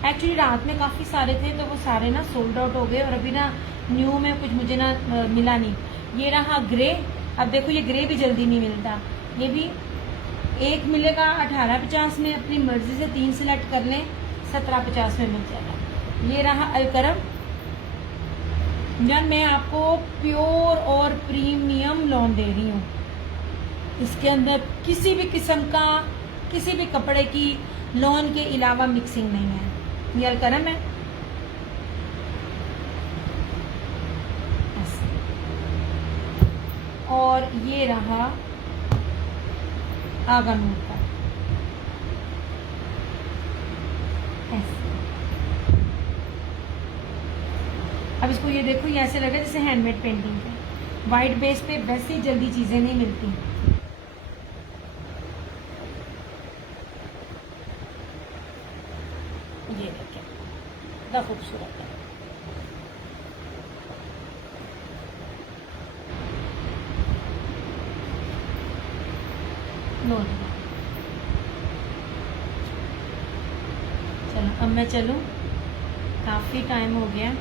एक्चुअली रात में काफ़ी सारे थे तो वो सारे ना सोल्ड आउट हो गए, और अभी ना न्यू में कुछ मुझे ना मिला नहीं। ये रहा ग्रे। अब देखो ये ग्रे भी jल्दी नहीं मिलता, ये भी एक मिलेगा 1850 में। अपनी मर्जी से 3 सिलेक्ट कर लें, 1750 में मिल जाएगा। ये रहा अलकरम। यार मैं आपको प्योर और प्रीमियम लॉन दे रही हूँ, इसके अंदर किसी भी किस्म का, किसी भी कपड़े की लॉन के अलावा मिक्सिंग नहीं है। ये अलकरम है और ये रहा आगा नूर का ऐसे। अब इसको ये देखो, ये ऐसे लगे जैसे हैंडमेड पेंटिंग है। वाइट बेस पे वैसे जल्दी चीजें नहीं मिलती। ये देखिए कितना खूबसूरत है। लो चलो अब मैं चलूँ, काफ़ी टाइम हो गया।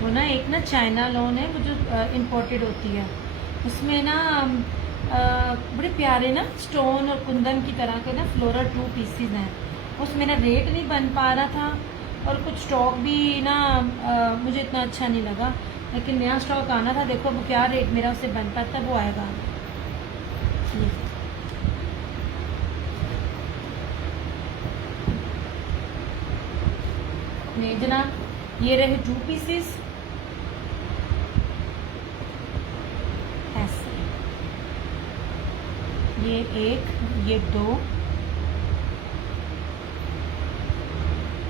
वो ना एक ना चाइना लॉन है वो जो इम्पोर्टेड होती है, उसमें ना बड़े प्यारे ना स्टोन और कुंदन की तरह के ना फ्लोरल 2 पीसीज हैं। उसमें ना रेट नहीं बन पा रहा था और कुछ स्टॉक भी ना मुझे इतना अच्छा नहीं लगा, लेकिन नया स्टॉक आना था। देखो वो क्या रेट मेरा उससे बन पाता, वो आएगा। ये जनाब ये रहे 2 पीसेस ऐसे, ये 1, ये 2,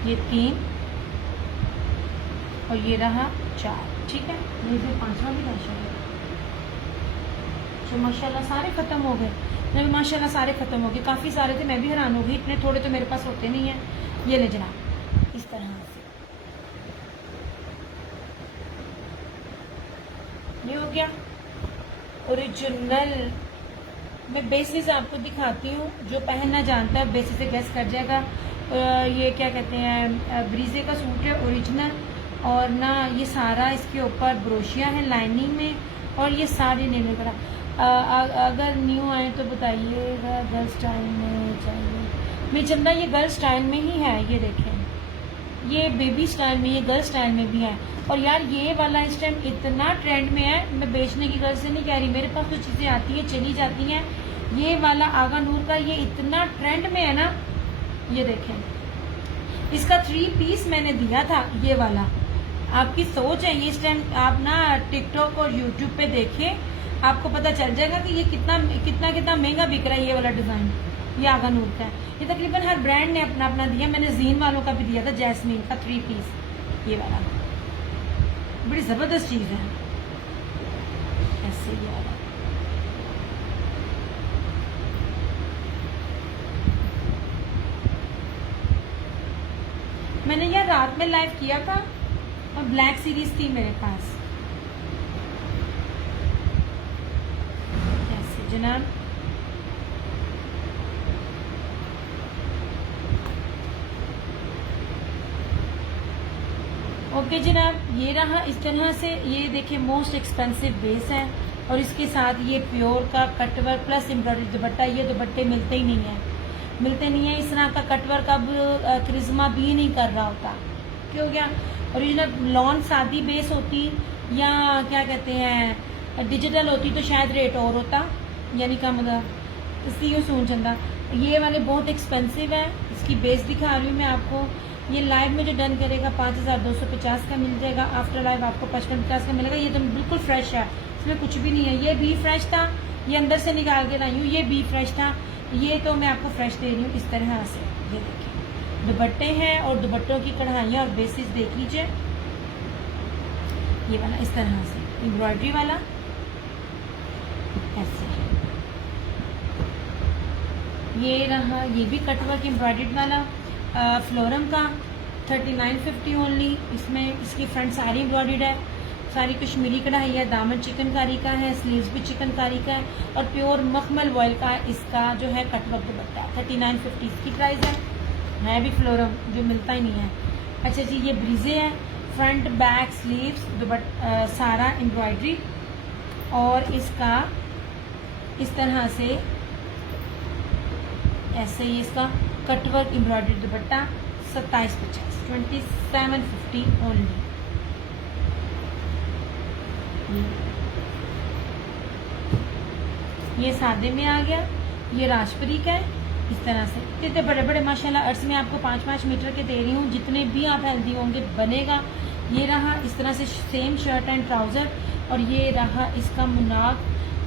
ये 3 और ये रहा 4। ठीक है, ये जो 5वां भी राशन है। तो माशाल्लाह सारे ख़त्म हो गए, नहीं माशाल्लाह सारे ख़त्म हो गए। काफ़ी सारे थे, मैं भी हैरान हो गई, इतने थोड़े तो मेरे पास होते नहीं हैं। ये ले जनाब इस तरह से ये हो गया ओरिजिनल। मैं बेसिस आपको दिखाती हूँ, जो पहनना जानता है बेसिस से गैस कर जाएगा। ये क्या कहते हैं, ब्रीजे का सूट है ओरिजिनल, और ना ये सारा इसके ऊपर ब्रोशिया है लाइनिंग में, और ये सारी नीले करा। अगर न्यू आए तो बताइएगा, गर्ल स्टाइल में चाहिए। मेरी चंदा ये गर्ल स्टाइल में ही है, ये देखें, ये बेबी स्टाइल में, ये गर्ल स्टाइल में भी है। और यार ये वाला इस टाइम इतना ट्रेंड में है, मैं बेचने की गर्ल से नहीं कह रही, मेरे पास तो चीज़ें आती हैं चली जाती हैं। ये वाला आगा नूर का ये इतना ट्रेंड में है ना, ये देखें, इसका 3 पीस मैंने दिया था ये वाला। आपकी सोच है, ये इस टाइम आप ना टिकटॉक और यूट्यूब पे देखें, आपको पता चल जाएगा कि ये कितना कितना कितना महंगा बिक रहा है। ये वाला डिज़ाइन ये आगा नूर का है, ये तकरीबन हर ब्रांड ने अपना अपना दिया। मैंने जीन वालों का भी दिया था, जैस्मीन का 3 पीस, ये वाला बड़ी ज़बरदस्त चीज़ है। ऐसे ये वाला मैंने यार रात में लाइव किया था और ब्लैक सीरीज थी मेरे पास। ऐसे जनाब ओके जनाब, ये रहा इस तरह से। ये देखिए मोस्ट एक्सपेंसिव बेस है, और इसके साथ ये प्योर का कटवर्क प्लस एम्ब्रॉयडरी दुपट्टा। ये दुपट्टे मिलते ही नहीं है, मिलते नहीं है। इस तरह का कटवर्क अब क्रिज्मा भी नहीं कर रहा होता। क्यों गया ओरिजिनल लॉन सादी बेस होती, या क्या कहते हैं डिजिटल होती, तो शायद रेट और होता, यानी का मतलब इसकी यूँ सून चंदा। ये वाले बहुत एक्सपेंसिव है। इसकी बेस दिखा रही हूँ मैं आपको। ये लाइव में जो डन करेगा 5250 का मिल जाएगा, आफ्टर लाइव आपको 5550 का मिलेगा। ये तो बिल्कुल फ्रेश है, इसमें कुछ भी नहीं है। ये भी फ्रेश था, ये अंदर से निकाल के लाई हूँ, ये भी फ्रेश था। ये तो मैं आपको फ्रेश दे रही हूँ इस तरह से। ये देखिए दुपट्टे हैं, और दुपट्टों की कढ़ाइयाँ और बेसिस देख लीजिए। ये वाला इस तरह से एम्ब्रॉयडरी वाला ऐसे। ये रहा, ये भी कटवर्क एम्ब्रॉयडर्ड वाला फ्लोरम का 3950 ओनली। इसमें इसकी फ्रंट सारी एम्ब्रॉयडर्ड है, सारी कश्मीरी कढ़ाई है, दामन चिकनकारी का है, स्लीव्स भी चिकनकारी का है, और प्योर मखमल वॉयल का इसका जो है कटवर्क दुपट्टा 3950 इसकी प्राइस है भी फ्लोरम, जो मिलता ही नहीं है। अच्छा जी, ये ब्रीजे है, फ्रंट बैक स्लीव्स सारा एम्ब्रॉयडरी, और इसका इस तरह से ऐसे ही इसका कटवर्क एम्ब्रॉयडरी दुपट्टा 2750 2750 ओनली। ये सादे में आ गया, ये राजपुरी का है इस तरह से। कितने बड़े बड़े माशाल्लाह अर्ज में आपको 5-5 मीटर के दे रही हूँ, जितने भी आप हेल्दी होंगे बनेगा। ये रहा इस तरह से सेम शर्ट एंड ट्राउज़र, और ये रहा इसका मुनाफ,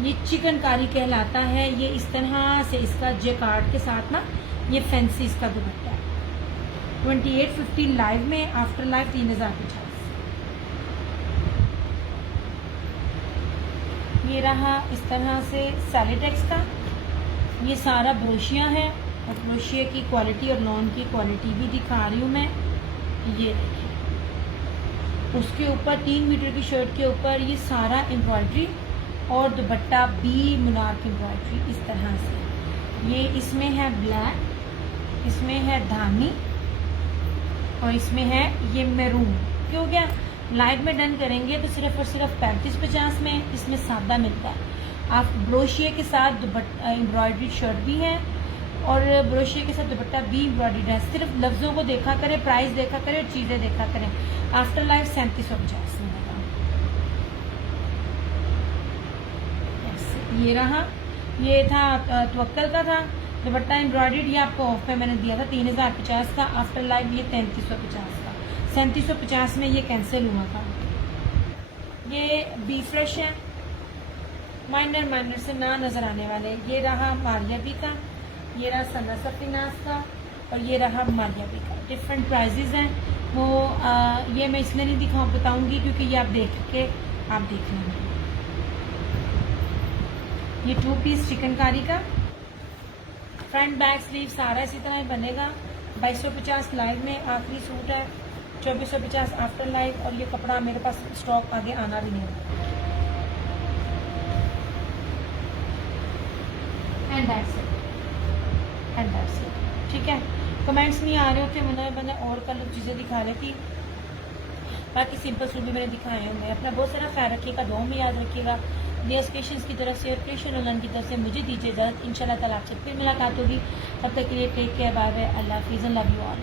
ये चिकनकारी कहलाता है। ये इस तरह से इसका जेकार्ड के साथ ना ये फैंसी इसका दुपट्टा है। 2850 लाइव में, आफ्टर लाइव 3050। ये रहा इस तरह से सैलिटेक्स का, ये सारा ब्रोशिया है, और ब्रोशिया की क्वालिटी और लॉन की क्वालिटी भी दिखा रही हूँ मैं। ये देखिए उसके ऊपर 3 मीटर की शर्ट के ऊपर ये सारा एम्ब्रॉयडरी, और दुपट्टा भी मुनार एम्ब्रॉयडरी इस तरह से। ये इसमें है ब्लैक, इसमें है धानी, और इसमें है ये मैरून। क्यों क्या लाइव में डन करेंगे तो सिर्फ और सिर्फ 3550 में इसमें सादा मिलता है। आप ब्रोशिया के साथ दुपट्टा एम्ब्रॉयडरी शर्ट भी है और ब्रोशिया के साथ दुपट्टा भी एम्ब्रॉयडरी है। सिर्फ लफ्ज़ों को देखा करें, प्राइस देखा करें और चीज़ें देखा करें। आफ्टर लाइफ 3750 मिलेगा। ये रहा, ये था तवक्कल का था दुपट्टा एम्ब्रॉयडर्ड, ये आपको ऑफ पे मैंने दिया था 3050 का। आफ्टर लाइफ ये 3350 का। 3750 में ये कैंसिल हुआ था। ये बी फ्रेश है, माइनर से ना नजर आने वाले। ये रहा मारियाबी का, ये रहा सना सफीनास का और ये रहा मारियाबी का। डिफरेंट प्राइजेज हैं वो ये मैं इसलिए नहीं बताऊंगी क्योंकि ये आप देख के आप देख लेंगे। ये 2 पीस चिकनकारी का फ्रंट बैक स्लीव सारा इसी तरह ही बनेगा। 2250 लाइव में आखिरी सूट है, 2450 आफ्टर लाइव और ये कपड़ा मेरे पास स्टॉक आगे आना भी नहीं है। And that's it. ठीक है, कमेंट्स नहीं आ रहे होते, मैंने और कलर चीज़ें दिखा लेती, बाकी सिंपल सूट भी मैंने दिखाए होंगे। अपना बहुत सारा ख्याल रखिएगा, दुआ में याद रखिएगा। दियास क्रिएशंस की तरफ से और क्रिएशन ऑनलाइन की तरफ से मुझे दीजिए इजाज़त। इंशाल्लाह ताला आपसे फिर मुलाकात होगी, तब तक के लिए टेक केयर, बाय बाय, अल्लाह हाफिज़, लव यू ऑल।